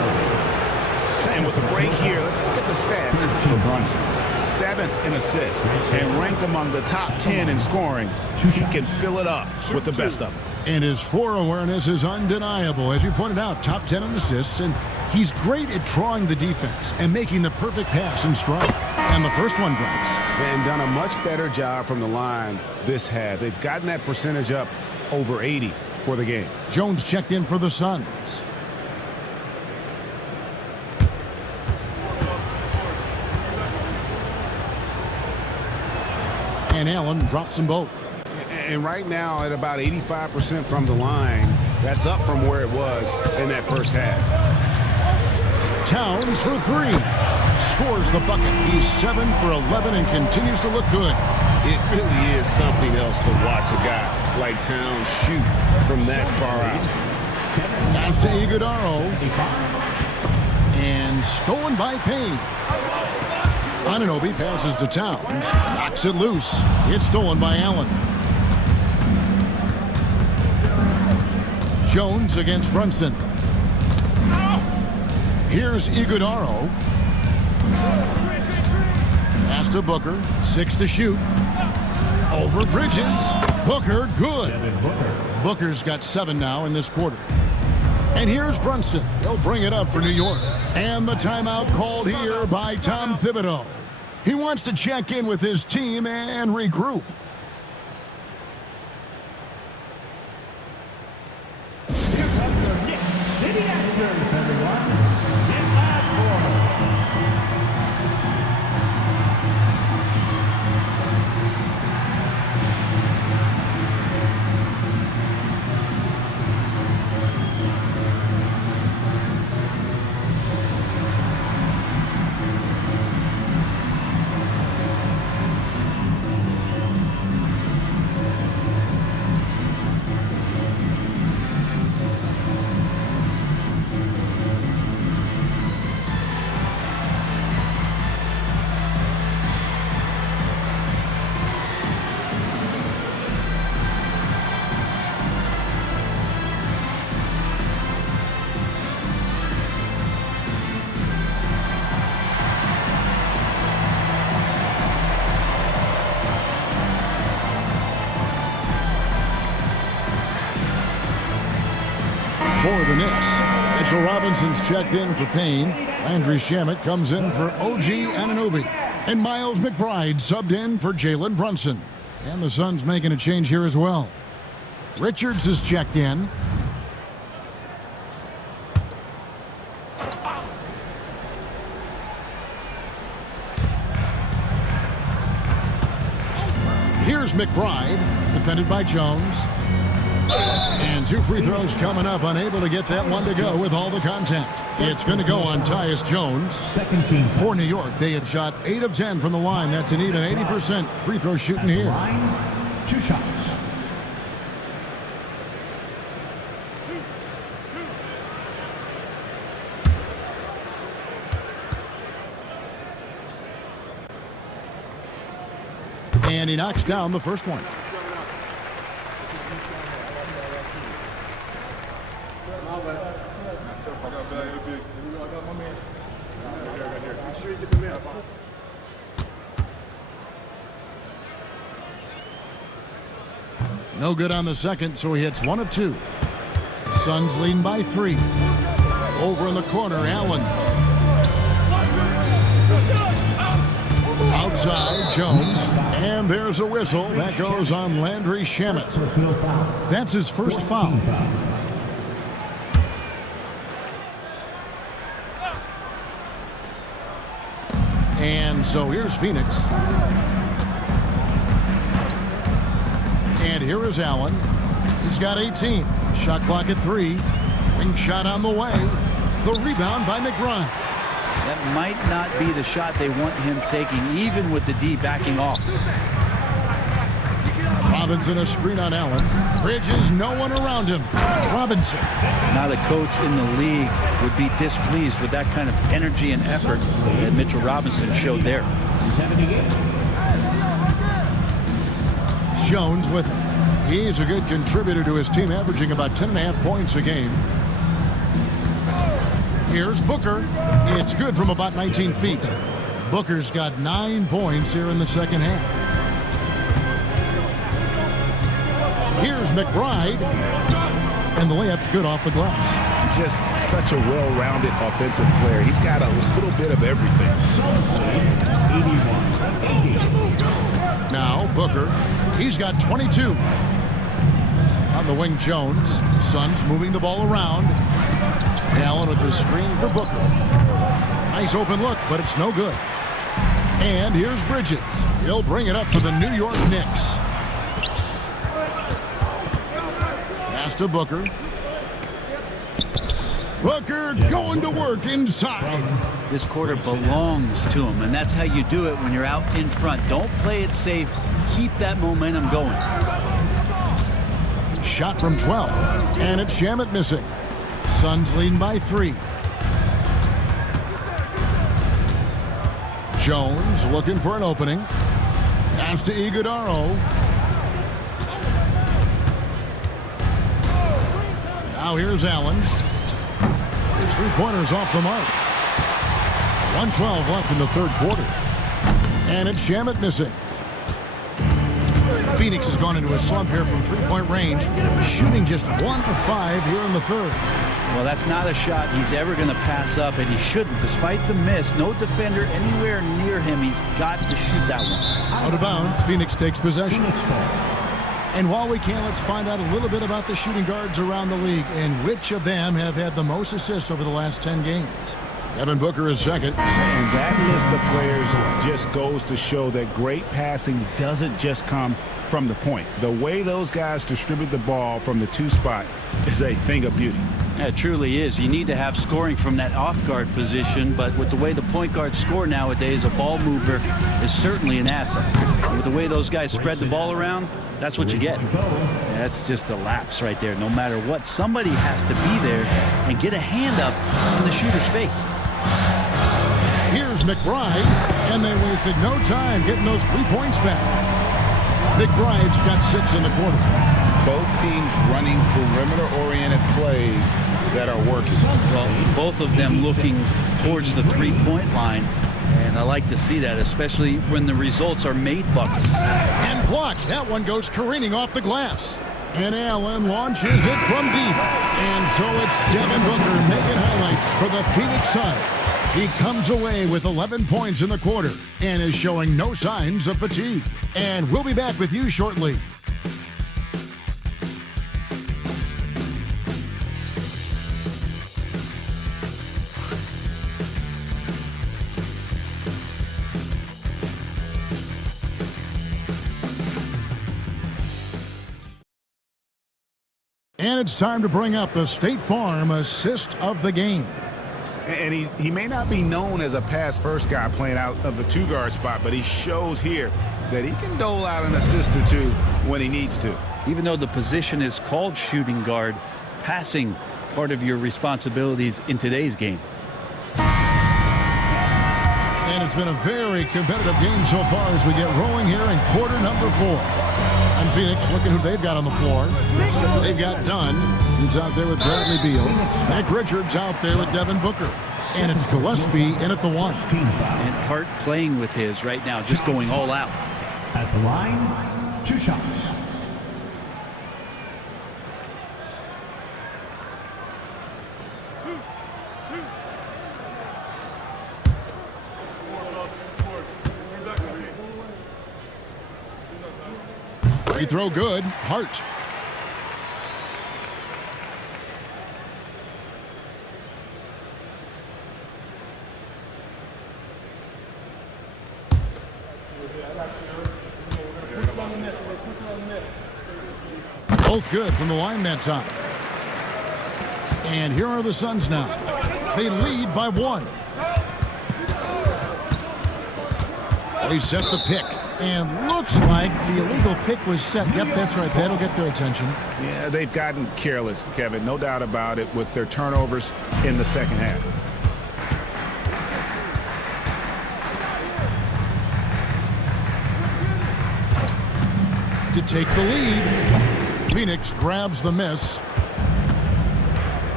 And with the break here, let's look at the stats for Brunson. 7th in assists and ranked among the top 10 in scoring. He can fill it up with the best of them. And his floor awareness is undeniable. As you pointed out, top 10 in assists, and he's great at drawing the defense and making the perfect pass and strike. And the first one drops. And done a much better job from the line this half. They've gotten that percentage up over 80 for the game. Jones checked in for the Suns. And Allen drops them both. And right now at about 85% from the line, that's up from where it was in that first half. Towns for 3. Scores the bucket. He's 7 for 11 and continues to look good. It really is something else to watch a guy like Towns shoot from that far out. Pass to Iguodaro. And stolen by Payne. Anunoby passes to Towns. Knocks it loose. It's stolen by Allen. Jones against Brunson. Here's Iguodaro. Pass to Booker. 6 to shoot. Over Bridges. Booker, good. Booker's got 7 now in this quarter. And here's Brunson. He'll bring it up for New York. And the timeout called here by Tom Thibodeau. He wants to check in with his team and regroup. Here comes the Knicks City Actors, everyone. Get loud for them. for the Knicks. Mitchell Robinson's checked in for Payne. Landry Shamet comes in for OG Anunoby. And Miles McBride subbed in for Jalen Brunson. And the Suns making a change here as well. Richards is checked in. Here's McBride, defended by Jones. And 2 free throws coming up, unable to get that one to go with all the contact. It's going to go on Tyus Jones. Second team For New York, they have shot 8 of 10 from the line. That's an even 80% free throw shooting here. line, 2 shots. And he knocks down the first one. No good on the second, so he hits 1 of 2. Suns leading by 3. Over in the corner, Allen. Outside, Jones. And there's a whistle. That goes on Landry Shamet. That's his first foul. And so here's Phoenix. And here is Allen. He's got 18. Shot clock at 3. Ring shot on the way. The rebound by McBride. That might not be the shot they want him taking, even with the D backing off. Robinson a screen on Allen. Bridges, no one around him. Robinson. Not a coach in the league would be displeased with that kind of energy and effort that Mitchell Robinson showed there. Jones with him. He's a good contributor to his team, averaging about 10.5 points a game. Here's Booker. It's good from about 19 feet. Booker's got 9 points here in the second half. Here's McBride. And the layup's good off the glass. Just such a well-rounded offensive player. He's got a little bit of everything. Now Booker. He's got 22. On the wing, Jones. Suns moving the ball around. Allen with the screen for Booker. Nice open look, but it's no good. And here's Bridges. He'll bring it up for the New York Knicks. Pass to Booker. Booker going to work inside. This quarter belongs to him, and that's how you do it when you're out in front. Don't play it safe. Keep that momentum going. Shot from 12. And it's Shamet missing. Suns leading by 3. Jones looking for an opening. Pass to Iguodaro. Now here's Allen. His 3-pointer's off the mark. 1:12 left in the third quarter. And it's Shamet missing. Phoenix has gone into a slump here from 3-point range, shooting just 1 of 5 here in the third. Well, that's not a shot he's ever going to pass up, and he shouldn't. Despite the miss, no defender anywhere near him. He's got to shoot that one. Out of bounds, Phoenix takes possession. And while we can, let's find out a little bit about the shooting guards around the league and which of them have had the most assists over the last 10 games. Devin Booker is second. And that list of players just goes to show that great passing doesn't just come from the point. The way those guys distribute the ball from the 2 spot is a thing of beauty. Yeah, it truly is. You need to have scoring from that off-guard position, but with the way the point guards score nowadays, a ball mover is certainly an asset. And with the way those guys spread the ball around, that's what you get. Yeah, that's just a lapse right there. No matter what, somebody has to be there and get a hand up in the shooter's face. Here's McBride, and they wasted no time getting those 3 points back. McBride's got 6 in the quarter. Both teams running perimeter-oriented plays that are working. Well, both of them looking towards the 3-point line, and I like to see that, especially when the results are made buckets. And blocked. That one goes careening off the glass. And Allen launches it from deep. And so it's Devin Booker making highlights for the Phoenix Suns. He comes away with 11 points in the quarter and is showing no signs of fatigue. And we'll be back with you shortly. And it's time to bring up the State Farm assist of the game. And he may not be known as a pass-first guy playing out of the two-guard spot, but he shows here that he can dole out an assist or two when he needs to. Even though the position is called shooting guard, passing part of your responsibilities in today's game. And it's been a very competitive game so far as we get rolling here in quarter number 4. And Phoenix looking who they've got on the floor. They've got Dunn, who's out there with Bradley Beal. Nick Richards out there with Devin Booker. And it's Gillespie in at the 1. And Hart playing with his right now, just going all out. At the line, 2 shots. Free throw good. Hart. Both good from the line that time. And here are the Suns now. They lead by 1. They set the pick. And looks like the illegal pick was set. Yep, that's right. That'll get their attention. Yeah, they've gotten careless, Kevin. No doubt about it with their turnovers in the second half. To take the lead, Phoenix grabs the miss.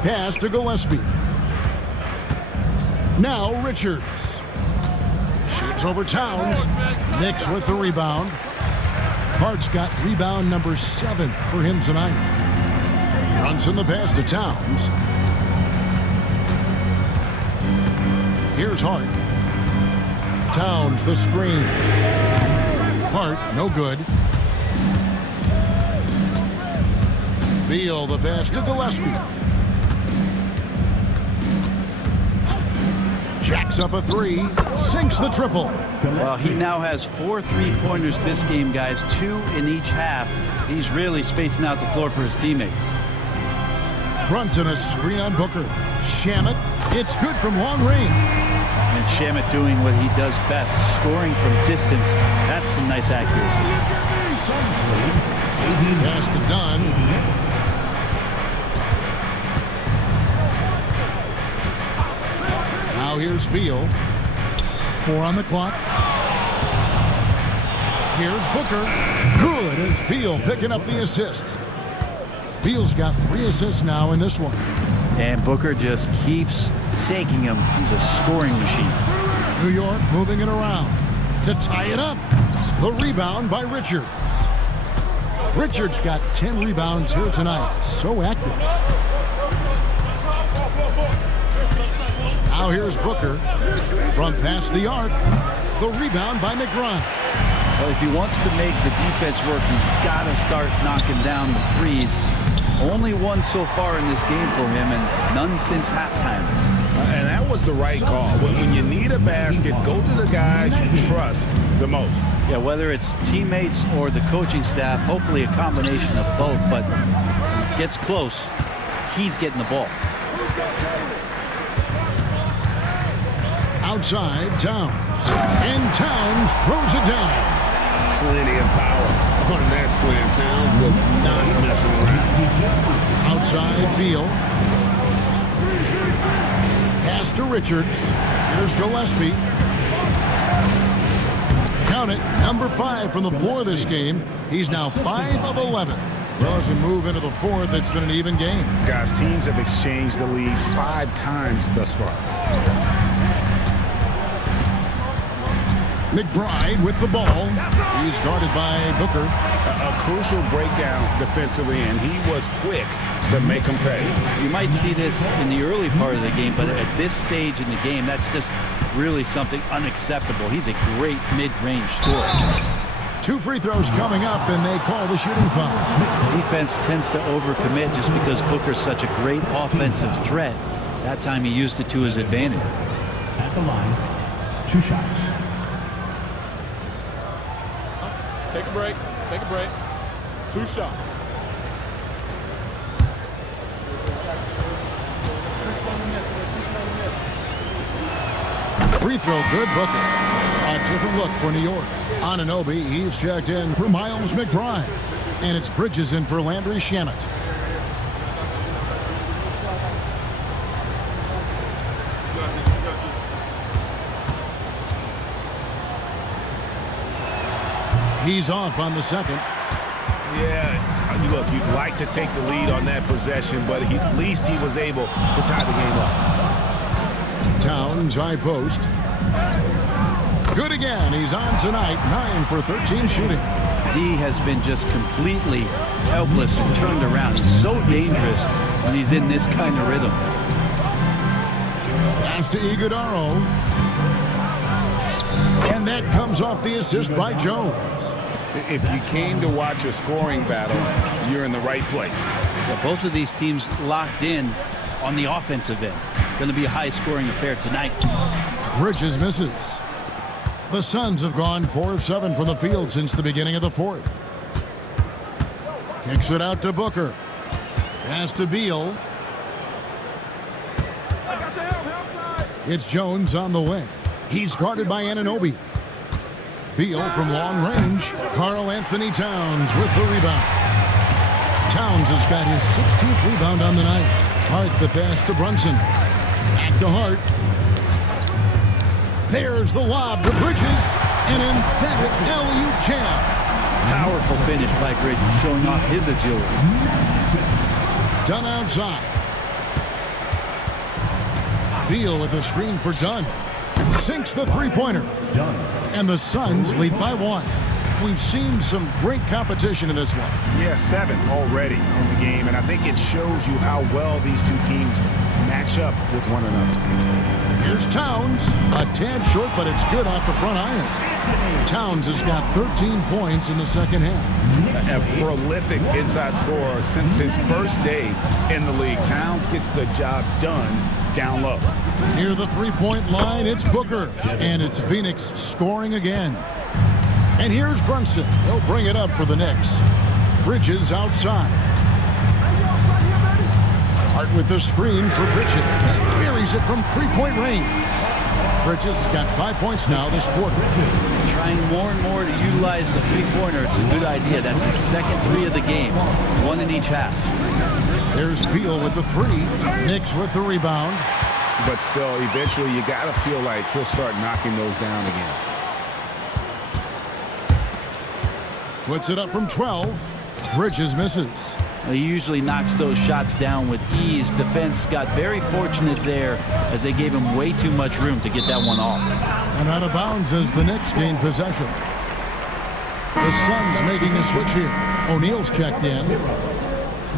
Pass to Gillespie. Now Richards. Shoots over Towns. Knicks with the rebound. Hart's got rebound number 7 for him tonight. Runs in the pass to Towns. Here's Hart. Towns the screen. Hart no good. Beal the pass to Gillespie. Jacks up a 3, sinks the triple. Well, he now has 4 3-pointers this game, guys, 2 in each half. He's really spacing out the floor for his teammates. Brunson a screen on Booker. Shamet, it's good from long range. And Shamet doing what he does best, scoring from distance. That's some nice accuracy. Pass to Dunn. Now here's Beal. 4 on the clock. Here's Booker. Good. It's Beal picking up the assist. Beal's got 3 assists now in this one. And Booker just keeps taking him. He's a scoring machine. New York moving it around to tie it up. The rebound by Richards. Richards got 10 rebounds here tonight. So active. Now here's Booker from past the arc. The rebound by McGrun. Well, if he wants to make the defense work, he's got to start knocking down the threes. Only 1 so far in this game for him, and none since halftime. And that was the right call. When you need a basket, go to the guys you trust the most. Yeah, whether it's teammates or the coaching staff, hopefully a combination of both, but gets close, he's getting the ball. Outside, Towns. And Towns throws it down. Plenty of power on that slam. Towns was not messing around. Outside, Beal. Pass to Richards. Here's Gillespie. Count it, number 5 from the floor this game. He's now 5 of 11. Well, as we move into the 4th, it's been an even game. Guys, teams have exchanged the lead 5 times thus far. McBride with the ball. He's guarded by Booker. A crucial breakdown defensively, and he was quick to make him pay. You might see this in the early part of the game, but at this stage in the game, that's just really something unacceptable. He's a great mid-range scorer. 2 free throws coming up, and they call the shooting foul. Defense tends to overcommit just because Booker's such a great offensive threat. That time he used it to his advantage. At the line, 2 shots. Take a break. Take a break. 2 shots. Free throw good, Booker. A different look for New York. Anunoby, he's checked in for Miles McBride. And it's Bridges in for Landry Shamet. He's off on the second. Yeah, look, you'd like to take the lead on that possession, but at least he was able to tie the game up. Towns, high post. Good again. He's on tonight. 9 for 13 shooting. D has been just completely helpless and turned around. He's so dangerous when he's in this kind of rhythm. Pass to Iguodaro. And that comes off the assist by Jones. If you came to watch a scoring battle, you're in the right place. Yeah, both of these teams locked in on the offensive end. Going to be a high-scoring affair tonight. Bridges misses. The Suns have gone 4 of 7 from the field since the beginning of the fourth. Kicks it out to Booker. Pass to Beal. It's Jones on the wing. He's guarded by Anunoby. Beal from long range. Karl Anthony Towns with the rebound. Towns has got his 16th rebound on the night. Hart the pass to Brunson. Back to Hart. There's the lob to Bridges. An emphatic alley-oop jam. Powerful finish by Bridges, showing off his agility. Dunn outside. Beal with a screen for Dunn. Sinks the three-pointer. And the Suns lead by 1. We've seen some great competition in this one. Yeah, 7 already in the game, and I think it shows you how well these two teams match up with one another. Here's Towns. A tad short, but it's good off the front iron. Towns has got 13 points in the second half. A prolific inside scorer since his first day in the league. Towns gets the job done down low. Near the three-point line, it's Booker. And it's Phoenix scoring again. And here's Brunson. He'll bring it up for the Knicks. Bridges outside. Hart with the screen for Bridges. Buries it from three-point range. Bridges has got 5 points now this quarter. Trying more and more to utilize the three-pointer. It's a good idea. That's his second 3 of the game. 1 in each half. There's Beal with the 3. Knicks with the rebound. But still, eventually, you got to feel like he'll start knocking those down again. Puts it up from 12. Bridges misses. He usually knocks those shots down with ease. Defense got very fortunate there as they gave him way too much room to get that one off. And out of bounds as the Knicks gain possession. The Suns making a switch here. O'Neal's checked in.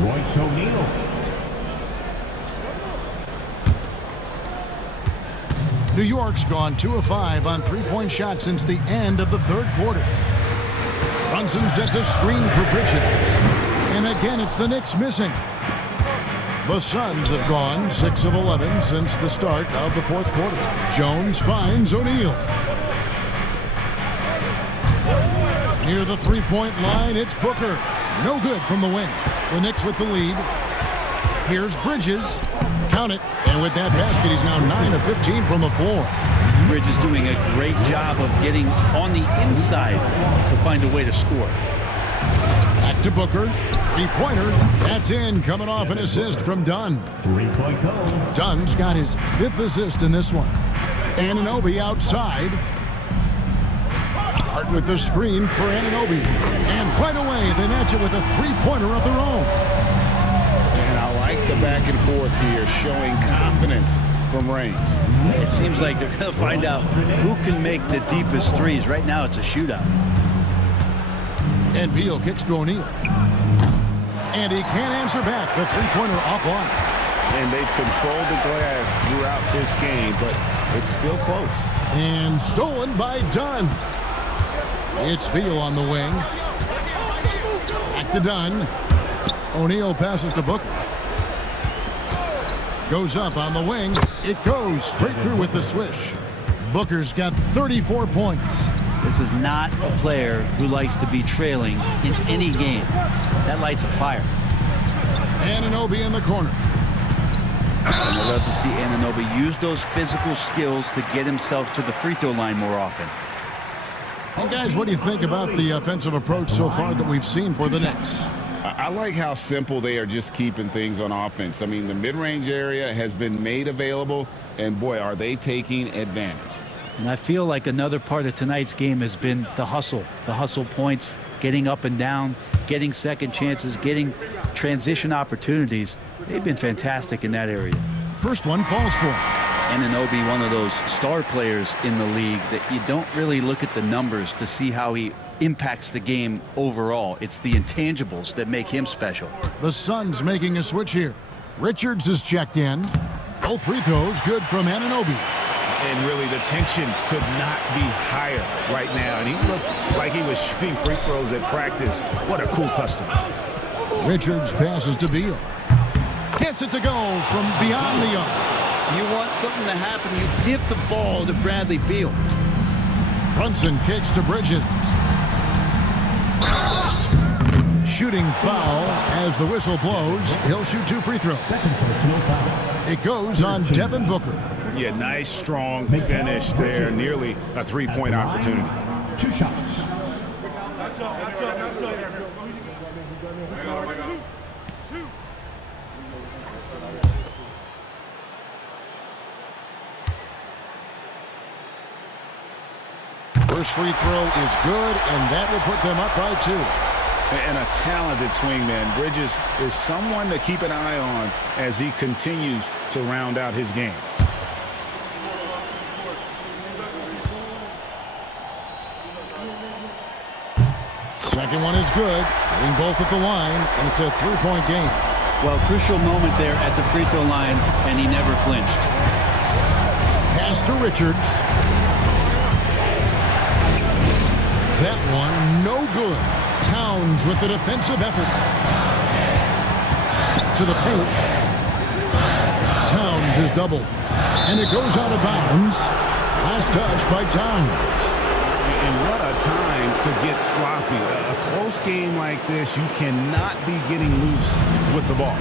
Royce O'Neal. New York's gone 2 of 5 on three-point shots since the end of the third quarter. Brunson sets a screen for Bridges. And again, it's the Knicks missing. The Suns have gone 6 of 11 since the start of the fourth quarter. Jones finds O'Neal. Near the three-point line, it's Booker. No good from the wing. The Knicks with the lead. Here's Bridges. Count it. And with that basket, he's now 9 of 15 from the floor. Bridges doing a great job of getting on the inside to find a way to score. Back to Booker. Three-pointer. That's in. Coming off an assist from Dunn. 3-point goal. Dunn's got his 5th assist in this one. Anunoby outside. Hart with the screen for Anunoby. And right away, they match it with a three-pointer of their own. And I like the back and forth here, showing confidence from range. It seems like they're going to find out who can make the deepest threes. Right now, it's a shootout. And Beal kicks to O'Neal. And he can't answer back. The three-pointer offline. And they've controlled the glass throughout this game, but it's still close. And stolen by Dunn. It's Beal on the wing. Back to Dunn. O'Neal passes to Booker. Goes up on the wing. It goes straight through with the swish. Booker's got 34 points. This is not a player who likes to be trailing in any game. That lights a fire. Anunoby in the corner. And I love to see Anunoby use those physical skills to get himself to the free throw line more often. Well, guys, what do you think about the offensive approach so far that we've seen for the Knicks? I like how simple they are just keeping things on offense. I mean, the mid-range area has been made available, and boy, are they taking advantage. And I feel like another part of tonight's game has been the hustle points, getting up and down, getting second chances, getting transition opportunities. They've been fantastic in that area. First one falls for him. Anunoby, one of those star players in the league that you don't really look at the numbers to see how he impacts the game overall. It's the intangibles that make him special. The Suns making a switch here. Richards is checked in. Both free throws good from Anunoby. And really, the tension could not be higher right now. And he looked like he was shooting free throws at practice. What a cool customer. Richards passes to Beal. Gets it to go from beyond the arc. You want something to happen, you give the ball to Bradley Beal. Brunson kicks to Bridges. Shooting foul as the whistle blows. He'll shoot 2 free throws. It goes on Devin Booker. Yeah, nice, strong finish there. Nearly a three-point opportunity. 2 shots. First free throw is good, and that will put them up by 2. And a talented swingman. Bridges is someone to keep an eye on as he continues to round out his game. Second one is good. Getting both at the line, and it's a 3-point game. Well, crucial moment there at the free throw line, and he never flinched. Pass to Richards. That one, no good. Towns with the defensive effort. To the paint. Towns is doubled. And it goes out of bounds. Last touch by Towns. And what a time to get sloppy. A close game like this, you cannot be getting loose with the ball.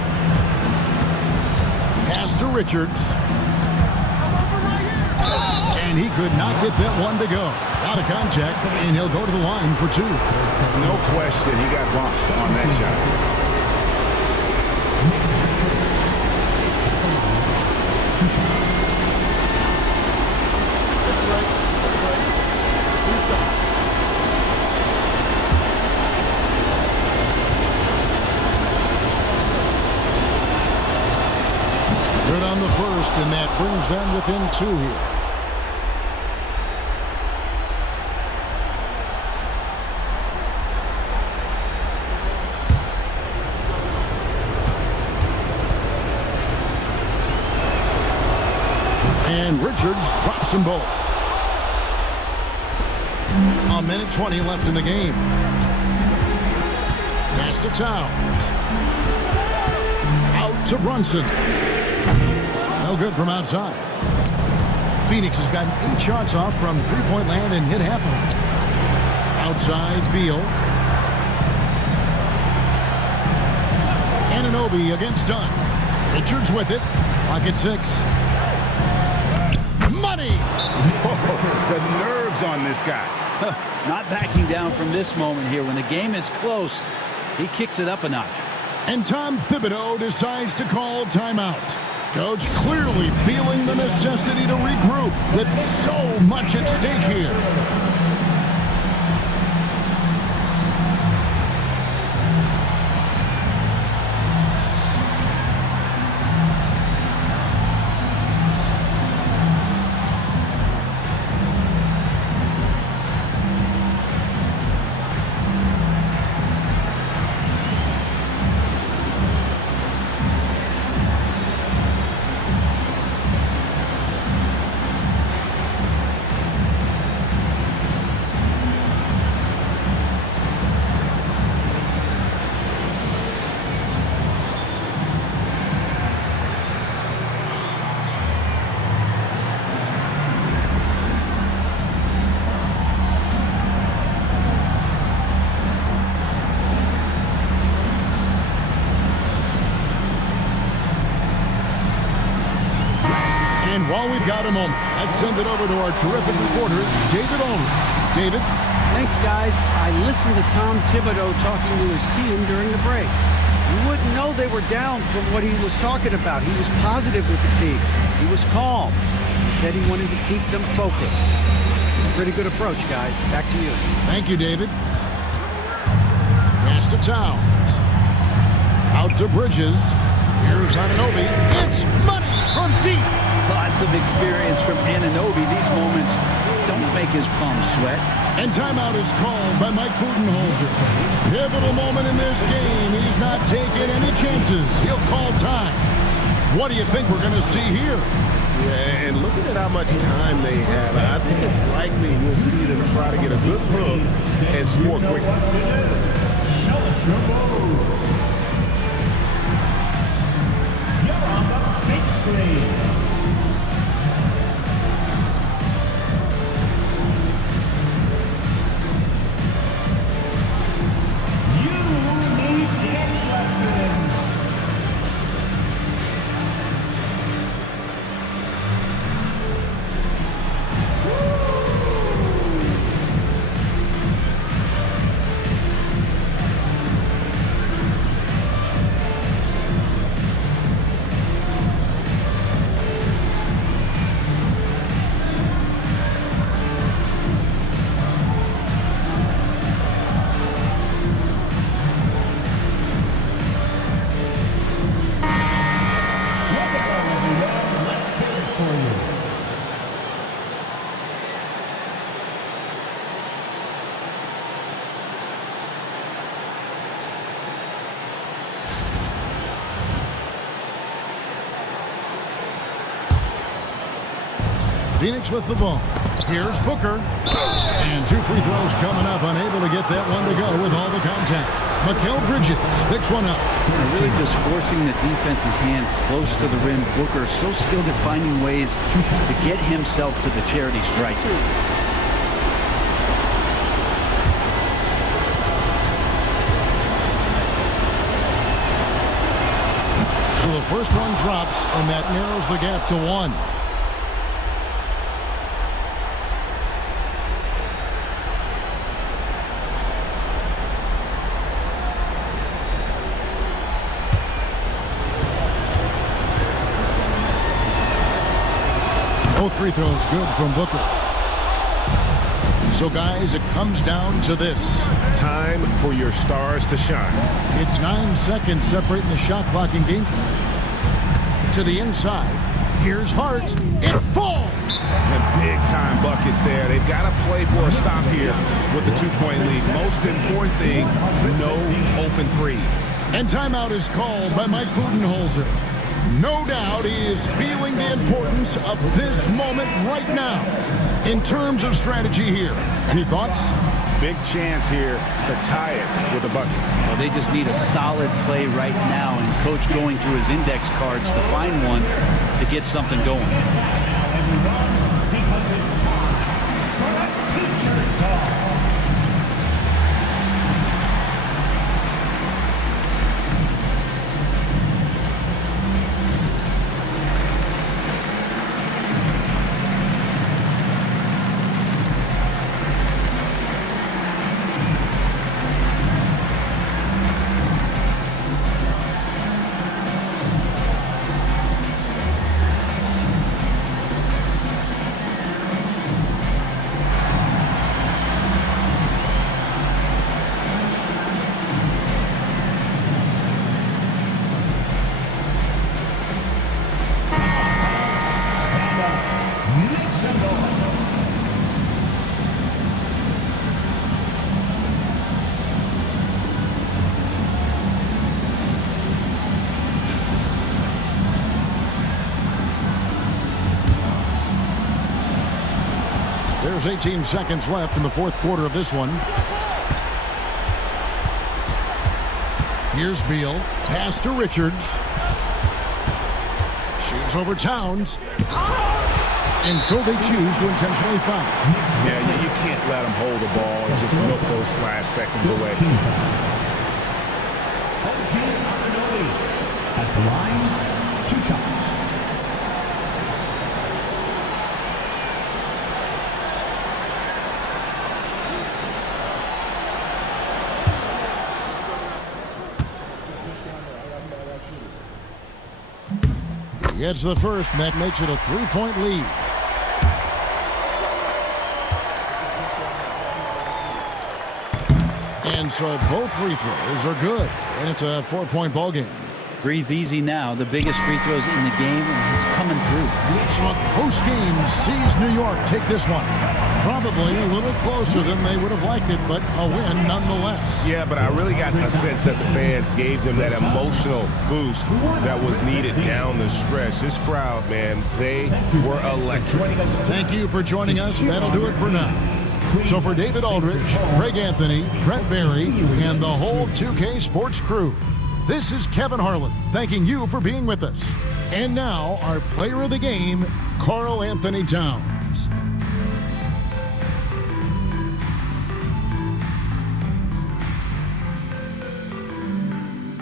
Pass to Richards. And he could not get that one to go. Out of contact, and he'll go to the line for 2. No question, he got bumped on that shot. Good on the first, and that brings them within 2 here. And Richards drops them both. 1:20 left in the game. Pass to Towns. Out to Brunson. No good from outside. Phoenix has gotten 8 shots off from three-point land and hit half of them. Outside, Beal. Anunoby against Dunn. Richards with it. Clock at 6. Money! Whoa, the nerves on this guy. Not backing down from this moment here. When the game is close, he kicks it up a notch. And Tom Thibodeau decides to call timeout. Coach clearly feeling the necessity to regroup with so much at stake here. Well, we've got a moment. Let's send it over to our terrific reporter, David Aldridge. David? Thanks, guys. I listened to Tom Thibodeau talking to his team during the break. You wouldn't know they were down from what he was talking about. He was positive with the team. He was calm. He said he wanted to keep them focused. It's a pretty good approach, guys. Back to you. Thank you, David. Pass to Towns. Out to Bridges. Here's Anunoby. It's money from deep. Lots of experience from Anunoby. These moments don't make his palms sweat. And timeout is called by Mike Budenholzer. Pivotal moment in this game. He's not taking any chances. He'll call time. What do you think we're going to see here? Yeah, and looking at how much time they have, I think it's likely we'll see them try to get a good hook and score quickly. You're on the big screen. Phoenix with the ball. Here's Booker. And 2 free throws coming up. Unable to get that one to go with all the contact. Mikal Bridges picks one up. Really just forcing the defense's hand close to the rim. Booker so skilled at finding ways to get himself to the charity stripe. So the first one drops, and that narrows the gap to 1. Both free throws good from Booker. So, guys, it comes down to this. Time for your stars to shine. It's 9 seconds separating the shot clock in game. To the inside. Here's Hart. It falls. A big-time bucket there. They've got to play for a stop here with the 2-point lead. Most important thing, no open threes. And timeout is called by Mike Budenholzer. No doubt he is feeling the importance of this moment right now in terms of strategy here. Any thoughts? Big chance here to tie it with a bucket. Well, they just need a solid play right now, and Coach going through his index cards to find one to get something going. There's 18 seconds left in the fourth quarter of this one. Here's Beal. Pass to Richards. Shoots over Towns. And so they choose to intentionally foul. Yeah, you can't let them hold the ball and just milk those last seconds away. At the line, 2 shots. gets the first, and that makes it a 3-point lead. And so both free throws are good, and it's a 4-point ball game. Breathe easy now. The biggest free throws in the game, and he's coming through. So a close game sees New York take this one. Probably a little closer than they would have liked it, but a win nonetheless. Yeah, but I really got the sense that the fans gave them that emotional boost that was needed down the stretch. This crowd, man, they were electric. Thank you for joining us. That'll do it for now. So for David Aldridge, Greg Anthony, Brent Barry, and the whole 2K Sports crew, this is Kevin Harlan thanking you for being with us. And now, our player of the game, Karl Anthony Towns.